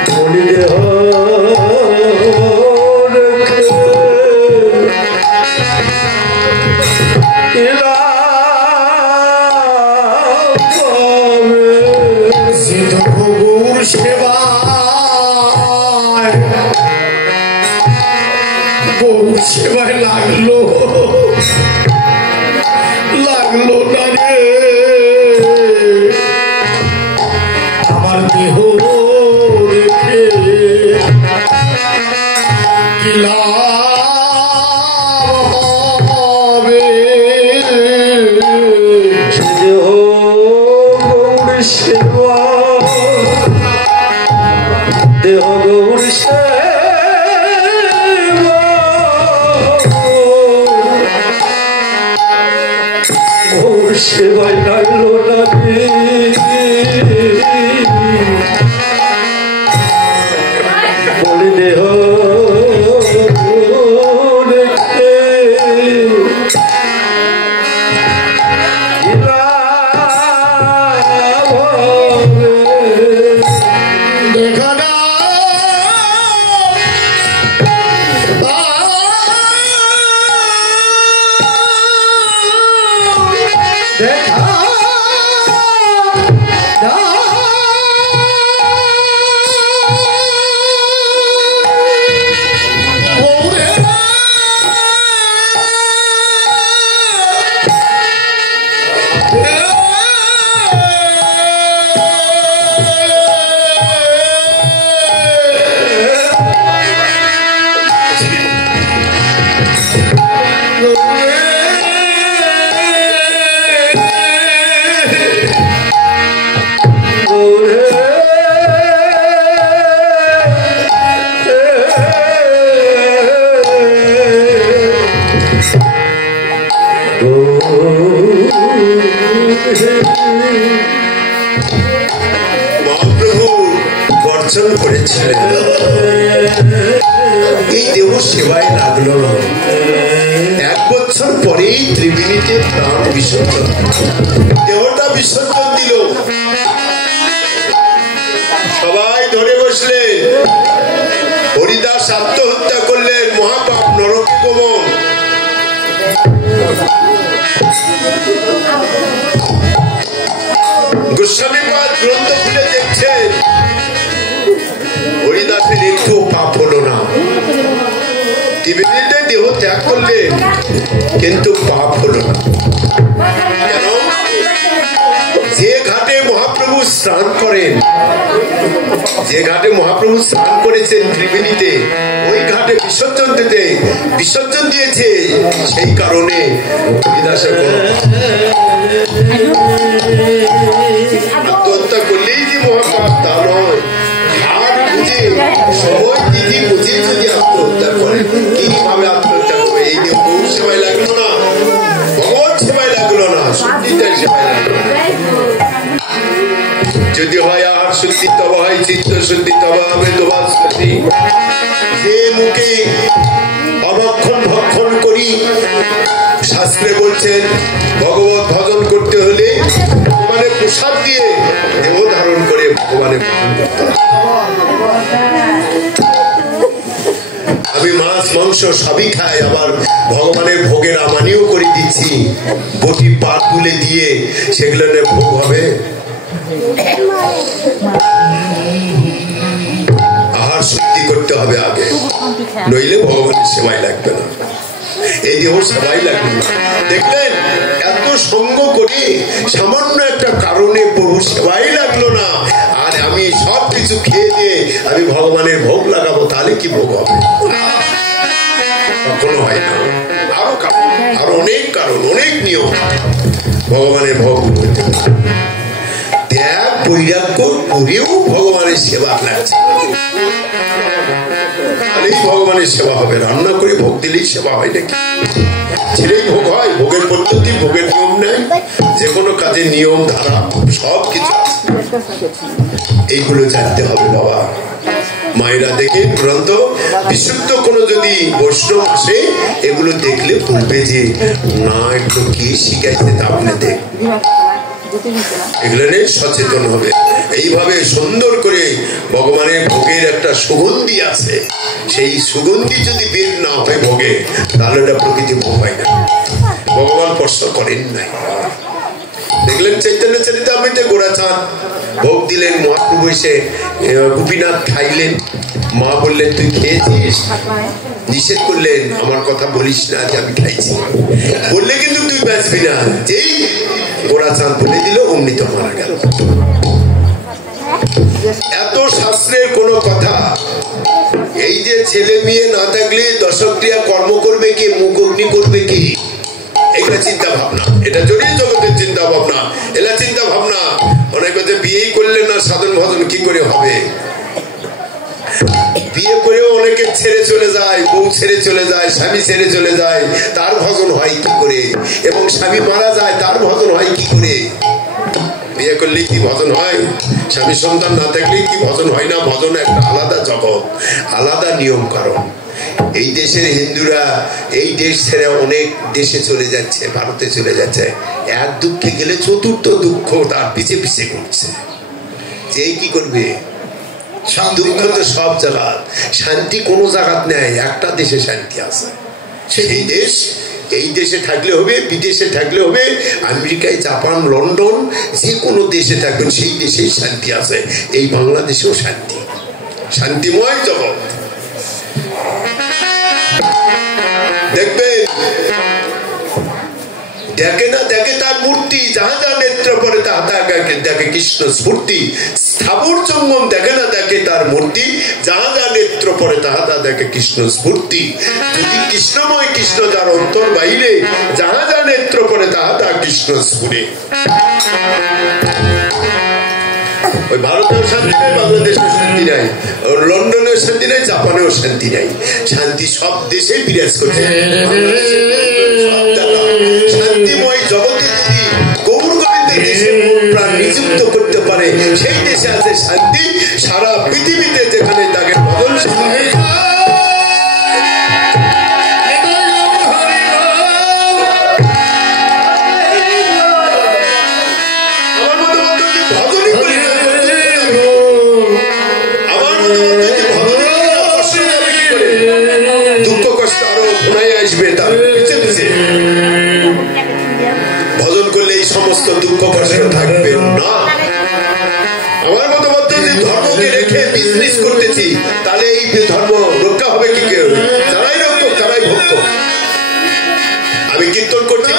মনি দেহ গৌর সেবায় গৌর সেবায় লাগলো না রে, দেহ রেখে কি লাভ হবে? দেহ গৌর সেবা, দেহ গৌর সেবা, গৌর সেবায় লাগলো না রে। বলি দেহ রেখে দেখা না দেখা মহাপ্রভু বর্জন করেছিলেন, এই দেহ সেবায় লাগলো না। 1 বছর পরেই ত্রিবেণীতে প্রাণ বিসর্জন, দেহটা বিসর্জন দিল। সবাই ধরে বসলেন। হরিদাস আত্মহত্যা করলেন, মহাপাপ, নরকে গমন। গোস্বামীপাদ গ্রন্থ খুলে দেখছেন হরিদাসের একটু পাপ হলো না। ত্রিবেণীতে দেহ ত্যাগ করলেন কিন্তু পাপ হলো না। কেন? যে ঘাটে মহাপ্রভু স্নান করেন, যে ঘাটে মহাপ্রভু স্নান করেছেন ত্রিবেণীতে, ওই ঘাটে বিসর্জন দিয়েছে। সেই কারণে হরিদাসের আত্মহত্যা করলেই যে মহাপাপ তা নয়। আর বুঝে সময় দিদি বুঝে যদি আত্মহত্যা করে, কিভাবে আত্মহত্যা করবে? এই যে বহু সেবায় লাগলো না, ভগবত সেবায় লাগলো না, শুদ্ধিতার সেবায় লাগলো না। যদি হয় আহার শুদ্ধি, তবা হয় চিত্ত শুদ্ধি, তবা হবে তোমার স্মৃতি। যে মুখে অভক্ষণ ভক্ষণ করি, শাস্ত্রে বলছেন ভগবত ভজন করতে হলে ভগবানের প্রসাদ দিয়ে দেহ ধারণ করে ভগবানের ভজন করতে হবে। আমি মাছ মাংস সবই খাই, আবার ভগবানের ভোগের আমানিও করে দিচ্ছি। বটি পা তুলে দিয়ে সেগুলো ভোগ হবে। আহার শুদ্ধি করতে হবে আগে, নইলে ভগবানের সেবায় লাগবে না। এই দেহ সেবাই লাগবে না। দেখলেন এত সঙ্গ করে সামান্য একটা কারণে প্রভু সেবাই লাগলো না, আর আমি সব কিছু খেয়ে দিয়ে আমি ভগবানের ভোগ লাগাবো, তাহলে কি ভোগ হবে? কখনো হয় না। আরো কারণ, আরো অনেক কারণ, অনেক নিয়ম ভগবানের ভোগ করতে হবে। ত্যাগ বৈরাগ্য করেও ভগবানের সেবা লাগছে, তাহলেই ভগবানের সেবা হবে। রান্না করে ভোগ দিলেই সেবা হয় নাকি? ছেলেই ভোগ হয়? ভোগের পদ্ধতি, ভোগের নিয়ম নেই। যে কোনো কাজে নিয়ম ধারা সব কিছু, এইগুলো জানতে হবে বাবা। মায়েরা দেখে গ্রন্থ বিশুদ্ধ কোনো যদি বৈষ্ণব আসে, এগুলো দেখলে বলবে যে না, একটু কি শিখাইছে তা আপনি দেখ, এগুলো নিয়ে সচেতন হবে। এইভাবে সুন্দর করে ভগবানের ভোগের একটা সুগন্ধি আছে, সেই সুগন্ধি যদি বের না হয় ভোগে, তাহলে এটা প্রকৃতি ভোগ হয় না। ভগবান স্পর্শ করেন নাই। দেখলেন চৈতন্য চরিতামৃতে গোরাচাঁদ ভোগ দিলেন, মহাপ্রভু এসে গোপীনাথ খাইলেন। মা বললেন তুই খেয়েছিস? নিষেধ করলেন, আমার কথা বলিস না যে আমি খাইছি, বললে কিন্তু তুই বাঁচবি না। যেই গোরাচাঁদ বলে দিল, অমৃত মারা গেল। এত শাস্ত্রের কোনো কথা, এই যে ছেলে মেয়ে না থাকলে দশক ক্রিয়া কর্ম করবে কি, মুখ অগ্নি করবে কি, এগুলা চিন্তা ভাবনা, এটা জড়িয়ে জগতের চিন্তা ভাবনা, এলা চিন্তা ভাবনা। অনেক কথা বিয়েই করলে না সাধন ভজন কি করে হবে, বিয়ে করেও অনেকে ছেড়ে চলে যায়, বউ ছেড়ে চলে যায়, স্বামী ছেড়ে চলে যায়, তার ভজন হয় কি করে, এবং স্বামী মারা যায় তার ভজন হয় কি করে। বিয়ে করলে কি ভজন হয়, স্বামী সন্তান না থাকলে কি ভজন হয় না। ভজন একটা আলাদা জগৎ, আলাদা নিয়ম কারণ। এই দেশের হিন্দুরা এই দেশ ছেড়ে অনেক দেশে চলে যাচ্ছে, ভারতে চলে যাচ্ছে। এক দুঃখে গেলে চতুর্থ দুঃখ তার পিছে পিছে ঘুরছে। যে কি করবে, দুঃখ তো সব জায়গা, শান্তি কোনো জায়গাত নেই, একটা দেশে শান্তি আছে, সেই দেশ। এই দেশে থাকলে হবে, বিদেশে থাকলে হবে, আমেরিকায়, জাপান, লন্ডন, যে কোনো দেশে থাকবেন সেই দেশেই শান্তি আছে। এই বাংলাদেশেও শান্তি, শান্তিময় জগৎ। দেখবেন দেখে না দেখে তার মূর্তি, যাহা যা নেত্র পরে তাহা দেখে কৃষ্ণ স্ফূর্তি। স্থাবর জঙ্গম দেখে না দেখে তার মূর্তি, যাহা যা নেত্র পরে তাহা দেখে কৃষ্ণ স্ফূর্তি। যদি কৃষ্ণময় কৃষ্ণ যার অন্তর বাইরে, যাহা যা নেত্র পরে তাহা কৃষ্ণ স্ফুরে। ওই ভারতেও শান্তি নাই, বাংলাদেশেও শান্তি নাই, লন্ডনেও শান্তি নাই, জাপানেও শান্তি নাই। শান্তি সব দেশে বিরাজ করছে। শান্তিময় জগতে যদি গৌর গোবিন্দের দেশে মন প্রাণ নিযুক্ত করতে পারে, সেই দেশে আছে শান্তি। সারা পৃথিবীতে যেখানে তাকে বদল ভজন করলে এই সমস্ত দুঃখ কষ্ট থাকবে না। আমার মতো ধর্মকে রেখে বিজনেস করতেছি, তাহলে এই ধর্ম রক্ষা হবে কি কেউ? তারাই রক্ষক, তারাই ভক্ত। আমি কীর্তন করছি,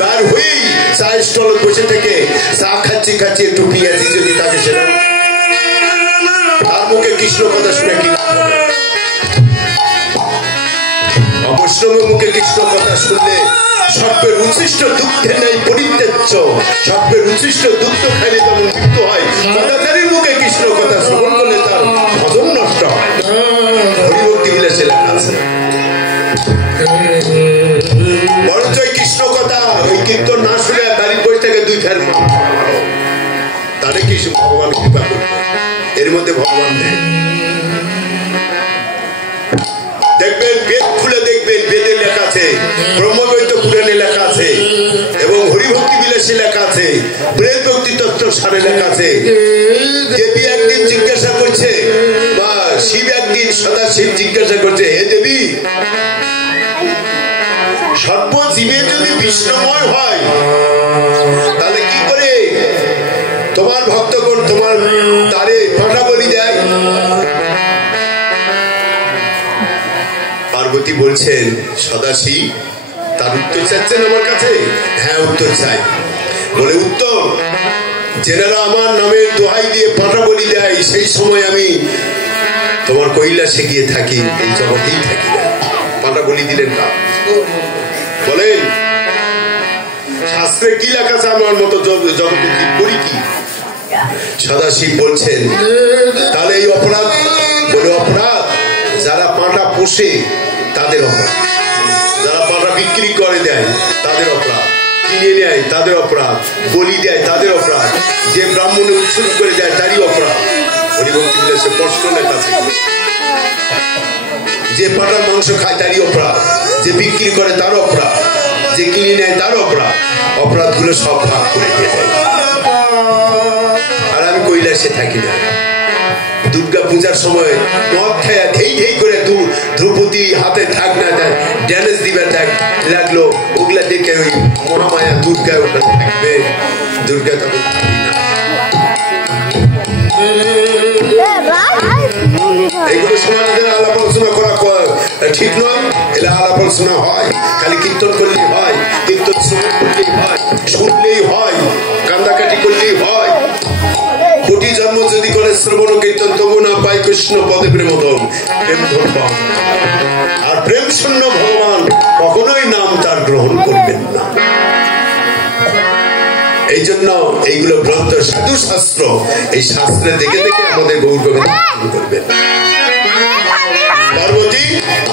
তার হয়েই চা স্টল বসে থেকে চা খাচ্ছি খাচ্ছি একটু পিয়াছি যদি তাকে, সেটা তার মুখে কৃষ্ণ কথা শুনে কি বৈষ্ণবের মুখে কৃষ্ণ কথা শুনলে সর্বের উচ্ছিষ্ট দুঃখে নেই পরিত্যাজ্য, সর্বের উচ্ছিষ্ট দুঃখ খাইলে যেমন মৃত্যু হয়, সদাচারীর মুখে কৃষ্ণ কথা শ্রবণ করলে তার ভজন নষ্ট হয়। হরিভক্তি বিলাসে লেখা আছে। বরঞ্চ কৃষ্ণ কথা ওই কীর্তন না শুনে বাড়ির বই থেকে দুই ফের তাহলে কি ভগবান কৃপা করবে? এর মধ্যে ভগবান নেই। দেখবেন বেদ খুলে দেখবেন, বেদে লেখা আছে, ব্রহ্মবৈত পুরাণে লেখা আছে, এবং হরিভক্তি বিলাসে লেখা আছে, প্রেত ভক্তি তত্ত্ব সারে লেখা আছে। দেবী একদিন জিজ্ঞাসা করছে, বা শিব একদিন সদাশিব জিজ্ঞাসা করছে, হে দেবী, সর্বজীবে যদি বিষ্ণুময় হয় তাহলে কি করে তোমার ভক্তগণ তোমার তারে পাঠা বলি দেয়? পার্বতী বলছেন, সদাশিব তার উত্তর চাচ্ছেন আমার কাছে? হ্যাঁ, উত্তর চাই। বলে, উত্তর, যেনারা আমার নামের দোহাই দিয়ে পাঠা বলি দেয়, সেই সময় আমি তোমার কৈলাসে গিয়ে থাকি, এই জগতেই থাকি না। পাঠা বলি দিলেন না, বলেন শাস্ত্রে কি লেখা আছে আমার মতো জগতে কি করি কি? সদাশিব বলছেন, তাহলে এই অপরাধ, বলে অপরাধ যারা পাঁটা পোষে তাদের অপরাধ, যারা পাঁটা বিক্রি করে দেয় তাদের অপরাধ, কিনে নেয় তাদের অপরাধ, বলি দেয় তাদের অপরাধ, যে ব্রাহ্মণে উৎসর্গ করে দেয় তারই অপরাধ। হরিভক্তি বিলাসে কষ্ট লেখা আছে। যে পাঁটার মাংস খায় তারই অপরাধ, যে বিক্রি করে তার অপরাধ, যে কিনে নেয় তার অপরাধ। অপরাধ গুলো সব ভাগ করে দিয়ে দেয়। আর আমি কৈলাসে থাকি না। দুর্গা পূজার সময় মদ খায়া ধেই ধেই করে ধ্রুপদী হাতে থাক না ড্যামেজ দিবে লাগলো, ওগুলা দেখে ওই মহামায়া দুর্গা ওখানে থাকবে। দুর্গা তখন থাকি না। এইগুলো সমাজের আলাপ আলোচনা করা ঠিক নয়। এলে আলাপ আলোচনা হয়, খালি কীর্তন করলেই হয়, কীর্তন শ্রবণ করলেই হয়, শুনলেই হয়, কান্দাকাটি করলেই হয়, কোটি জন্ম যদি করে শ্রবণ কীর্তন তবু না পাই কৃষ্ণ পদে প্রেমধম প্রেম ধর্ম। আর প্রেম শূন্য ভগবান কখনোই নাম তার গ্রহণ করবেন না। এই জন্য এইগুলো গ্রন্থ সাধু শাস্ত্র, এই শাস্ত্রে দেখে দেখে আমাদের গৌর গোবিন্দ করবেন। পার্বতী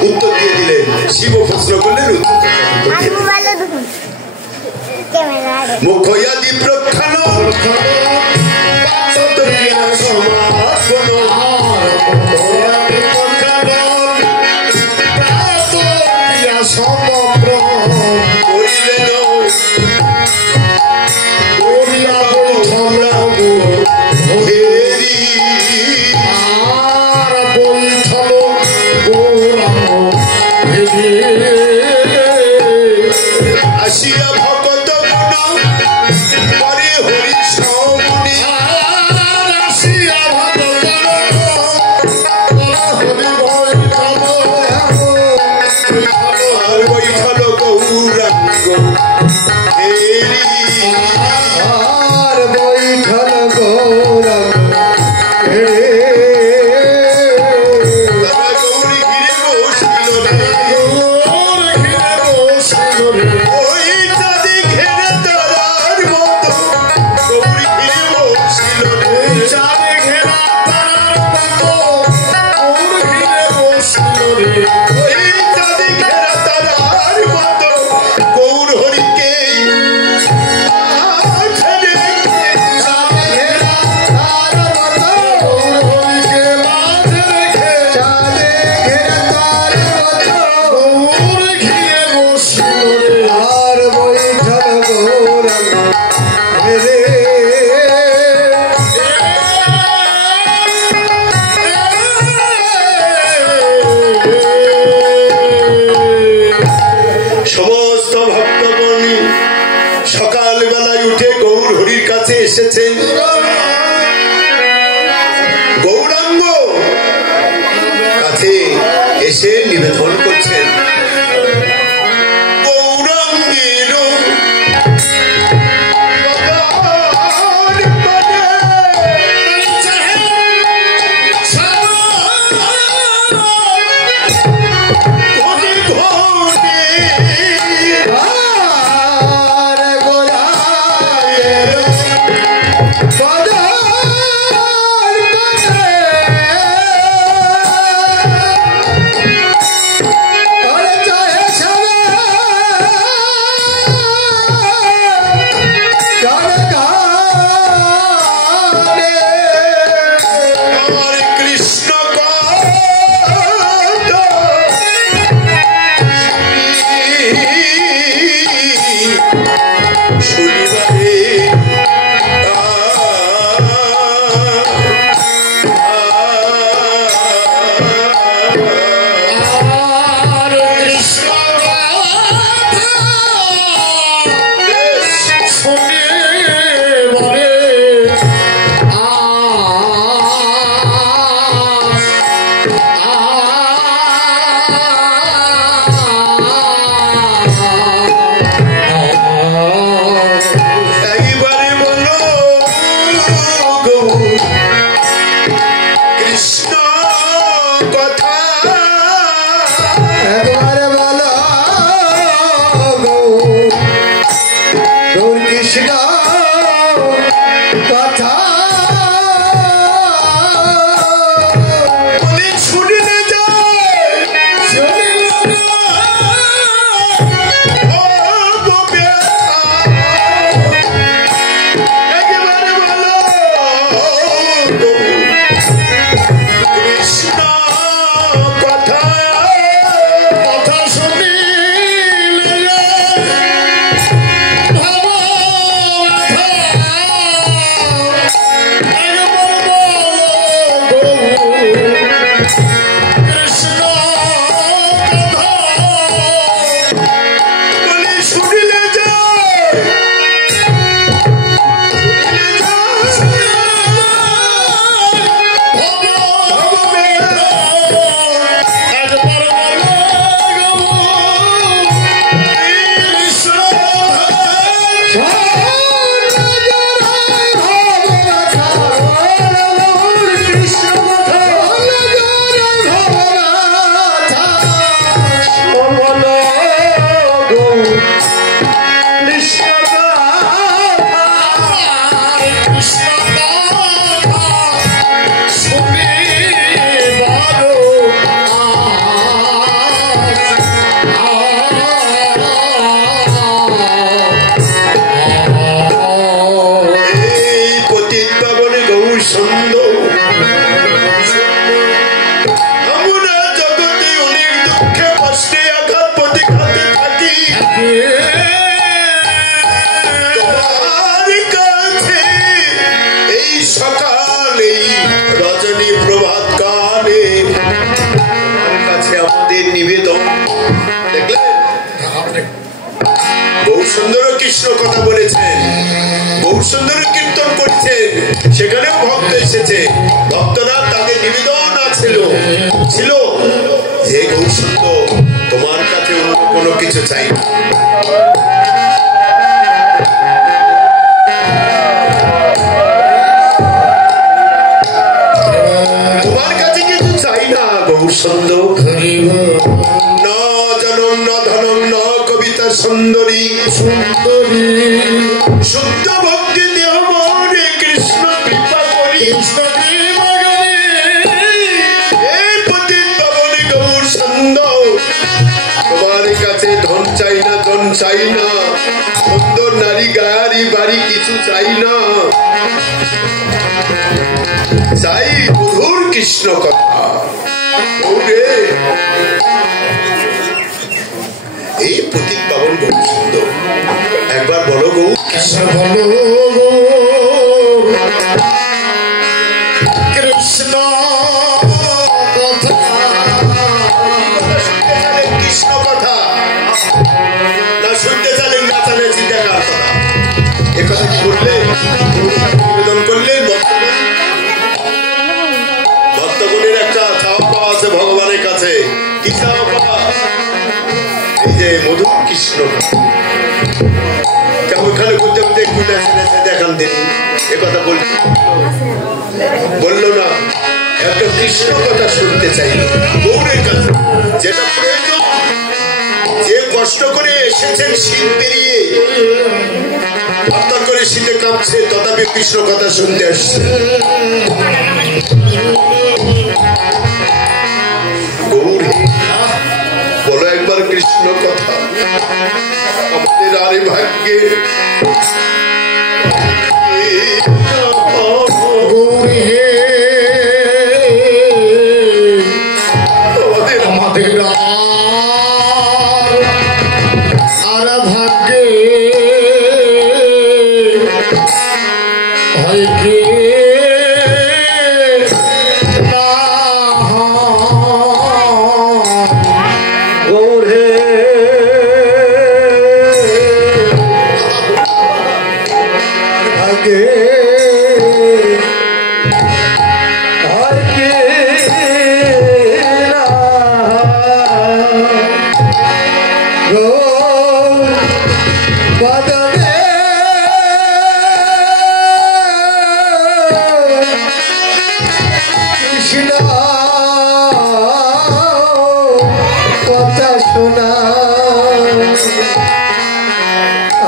উত্তর দিয়ে দিলেন, শিব প্রশ্ন করলেন উত্তর দিয়ে দিলেন। মুখয়াদি প্রখ্যান আসিয়া ভগত পরে হরি সমনি আসিয়া ভগত আর বৈঠল গৌরাঙ্গ আর বৈঠল গৌরাঙ্গ গৌরী ঘিরে বসিল রে ওই চাঁদি ঘেরে তারার মতো গৌরী ঘিরে বসিল রে চাঁদি ঘেরা তারার মতো গৌর ঘিরে বসিল রে ওই চাঁদি ঘেরা তারার মতো গৌর হরিকে ছেড়ে চাঁদি ঘেরা তারার মতো গৌর হরিকে মাঝে রেখে চাঁদি ঘেরা তারার মতো গৌর ঘিরে বসিল রে আর বৈঠল গৌরাঙ্গ রে। সমস্ত ভক্তগণ সকালবেলায় উঠে গৌর হরির কাছে এসেছেন। গৌরাঙ্গ কাছে এসে নিবেদন করছেন, গৌরাঙ্গের সুন্দর আমরা জগতে অনেক দুঃখে কষ্টে আঘাত প্রতিঘাতে থাকি তোমার কাছে এই সকালে রজনী প্রভাত কালে তোমার কাছে আমাদের নিবেদন। দেখলেন বহু সুন্দর কৃষ্ণ কথা বলেছেন, বহু সুন্দর কীর্তন করছেন, সেখানেও ভক্ত এসেছে। ভক্তরা তাদের নিবেদন ছিল যে বহু সুন্দর তোমার কাছে অন্য কোনো কিছু চাই না, তোমার কাছে কিছু চাই না বহু সুন্দর। না জনম না ধনম না কবিতা সুন্দরী সুন্দরী শুদ্ধ ভক্তি দেহ মনে কৃষ্ণ কৃপা করি এই পতিত পাবনে গৌর সুন্দর তোমার কাছে ধন চাই না, ধন চাই না, সুন্দর নারী গাড়ি বাড়ি কিছু চাই না, চাই মধুর কৃষ্ণ কথা। এই প্রতীক পাবন বহু সুন্দর, একবার বলো গৌ কৃষ্ণ, বলো কৃষ্ণ কৃষ্ণ কথা না শুনতে চালেন না চালেন চিন্তাকার কথা। এ কথা কি বললেন, নিবেদন করলেন ভক্তগণের একটা চাওয়া পাওয়া আছে ভগবানের কাছে। কি চাওয়া পাওয়া? এই যে মধুর কৃষ্ণ কেমন খালি করতে করতে একটু দেখান দিন, এ কথা বললো না, একটা কৃষ্ণ কথা শুনতে চাই গৌরের কাছে, যেটা প্রয়োজন। যে কষ্ট করে এসেছেন শীত পেরিয়ে, হঠাৎ করে শীতে কাঁপছে, তথাপি কৃষ্ণ কথা শুনতে আসছে। গৌর বলো একবার কৃষ্ণ কথা, আমাদের আরে ভাগ্যে আমাদের আর ভাগ্যে হয় কি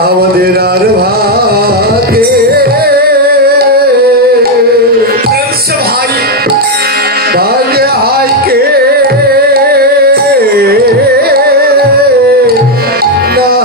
আমাদের আর ভাগে ভাই ভাগে হাই কে না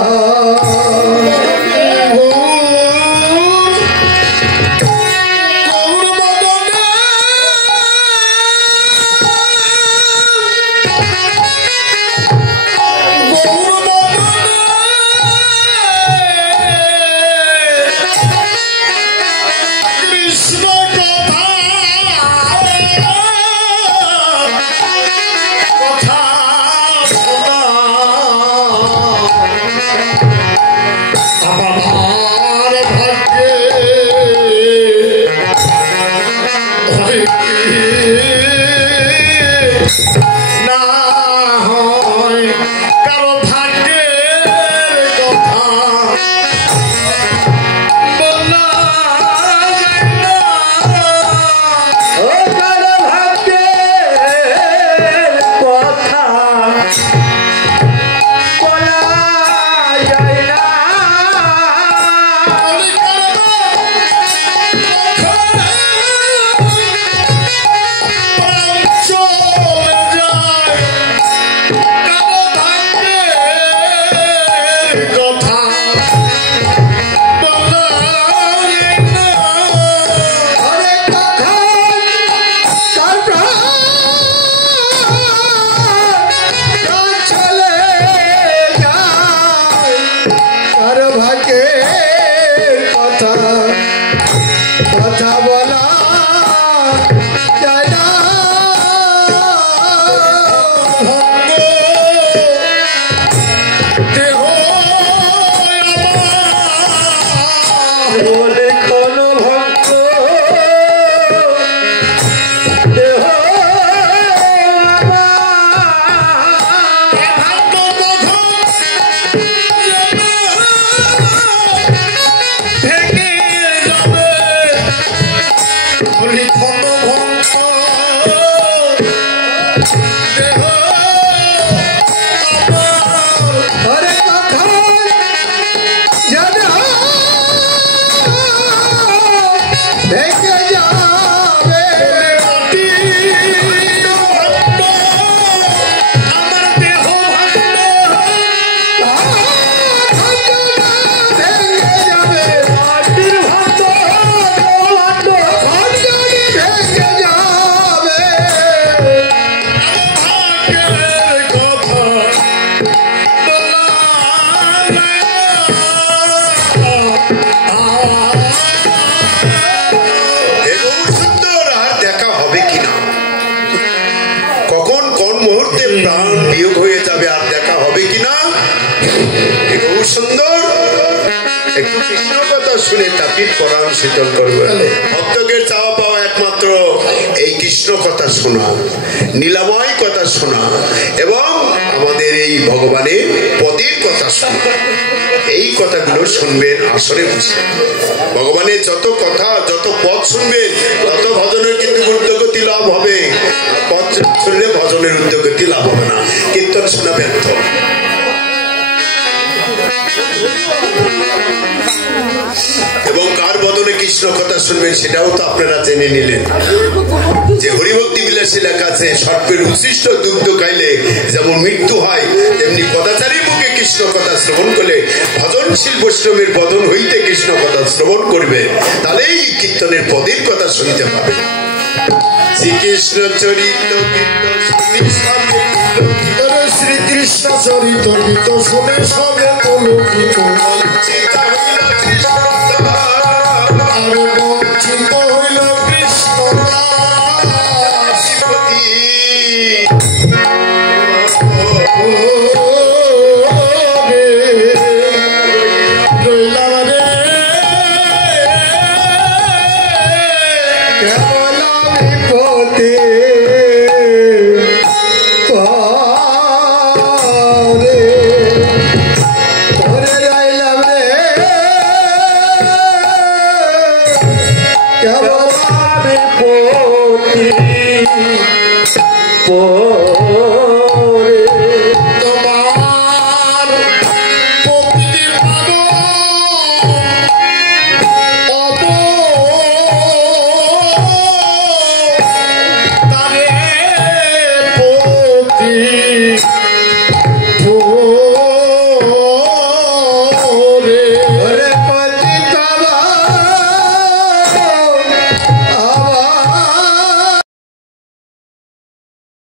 শুনে তাপিত পরাণ শীতল করবে। ভক্তদের চাওয়া পাওয়া একমাত্র এই কৃষ্ণ কথা শোনা, নীলাময় কথা শোনা এবং আমাদের এই ভগবানের পদের কথা শোনা। এই কথাগুলো শুনবেন আসরে বসে। ভগবানের যত কথা যত পদ শুনবেন তত ভজনের কিন্তু ঊর্ধ্বগতি লাভ হবে। পদ শুনলে ভজনের ঊর্ধ্বগতি লাভ হবে না, কীর্তন শোনা ব্যর্থ। এবং কার বদলে কৃষ্ণ কথা শুনবেন সেটাও তো আপনারা জেনে নিলেন যে হরিভক্তি বিলাসী লেখা আছে, সর্পের উচ্ছিষ্ট দুগ্ধ খাইলে যেমন মৃত্যু হয় তেমনি পদাচারী মুখে কৃষ্ণ কথা শ্রবণ করলে ভজনশীল বৈষ্ণবের বদন হইতে কৃষ্ণ কথা শ্রবণ করবে, তাহলেই কীর্তনের পদের কথা শুনতে পাবে। শ্রীকৃষ্ণ চরিত শ্রীকৃষ্ণ চরিত গীত শুনে সবে পুলকিত আর বঞ্চিত হইল কৃষ্ণ রাশিপতি। কেবল বিপতি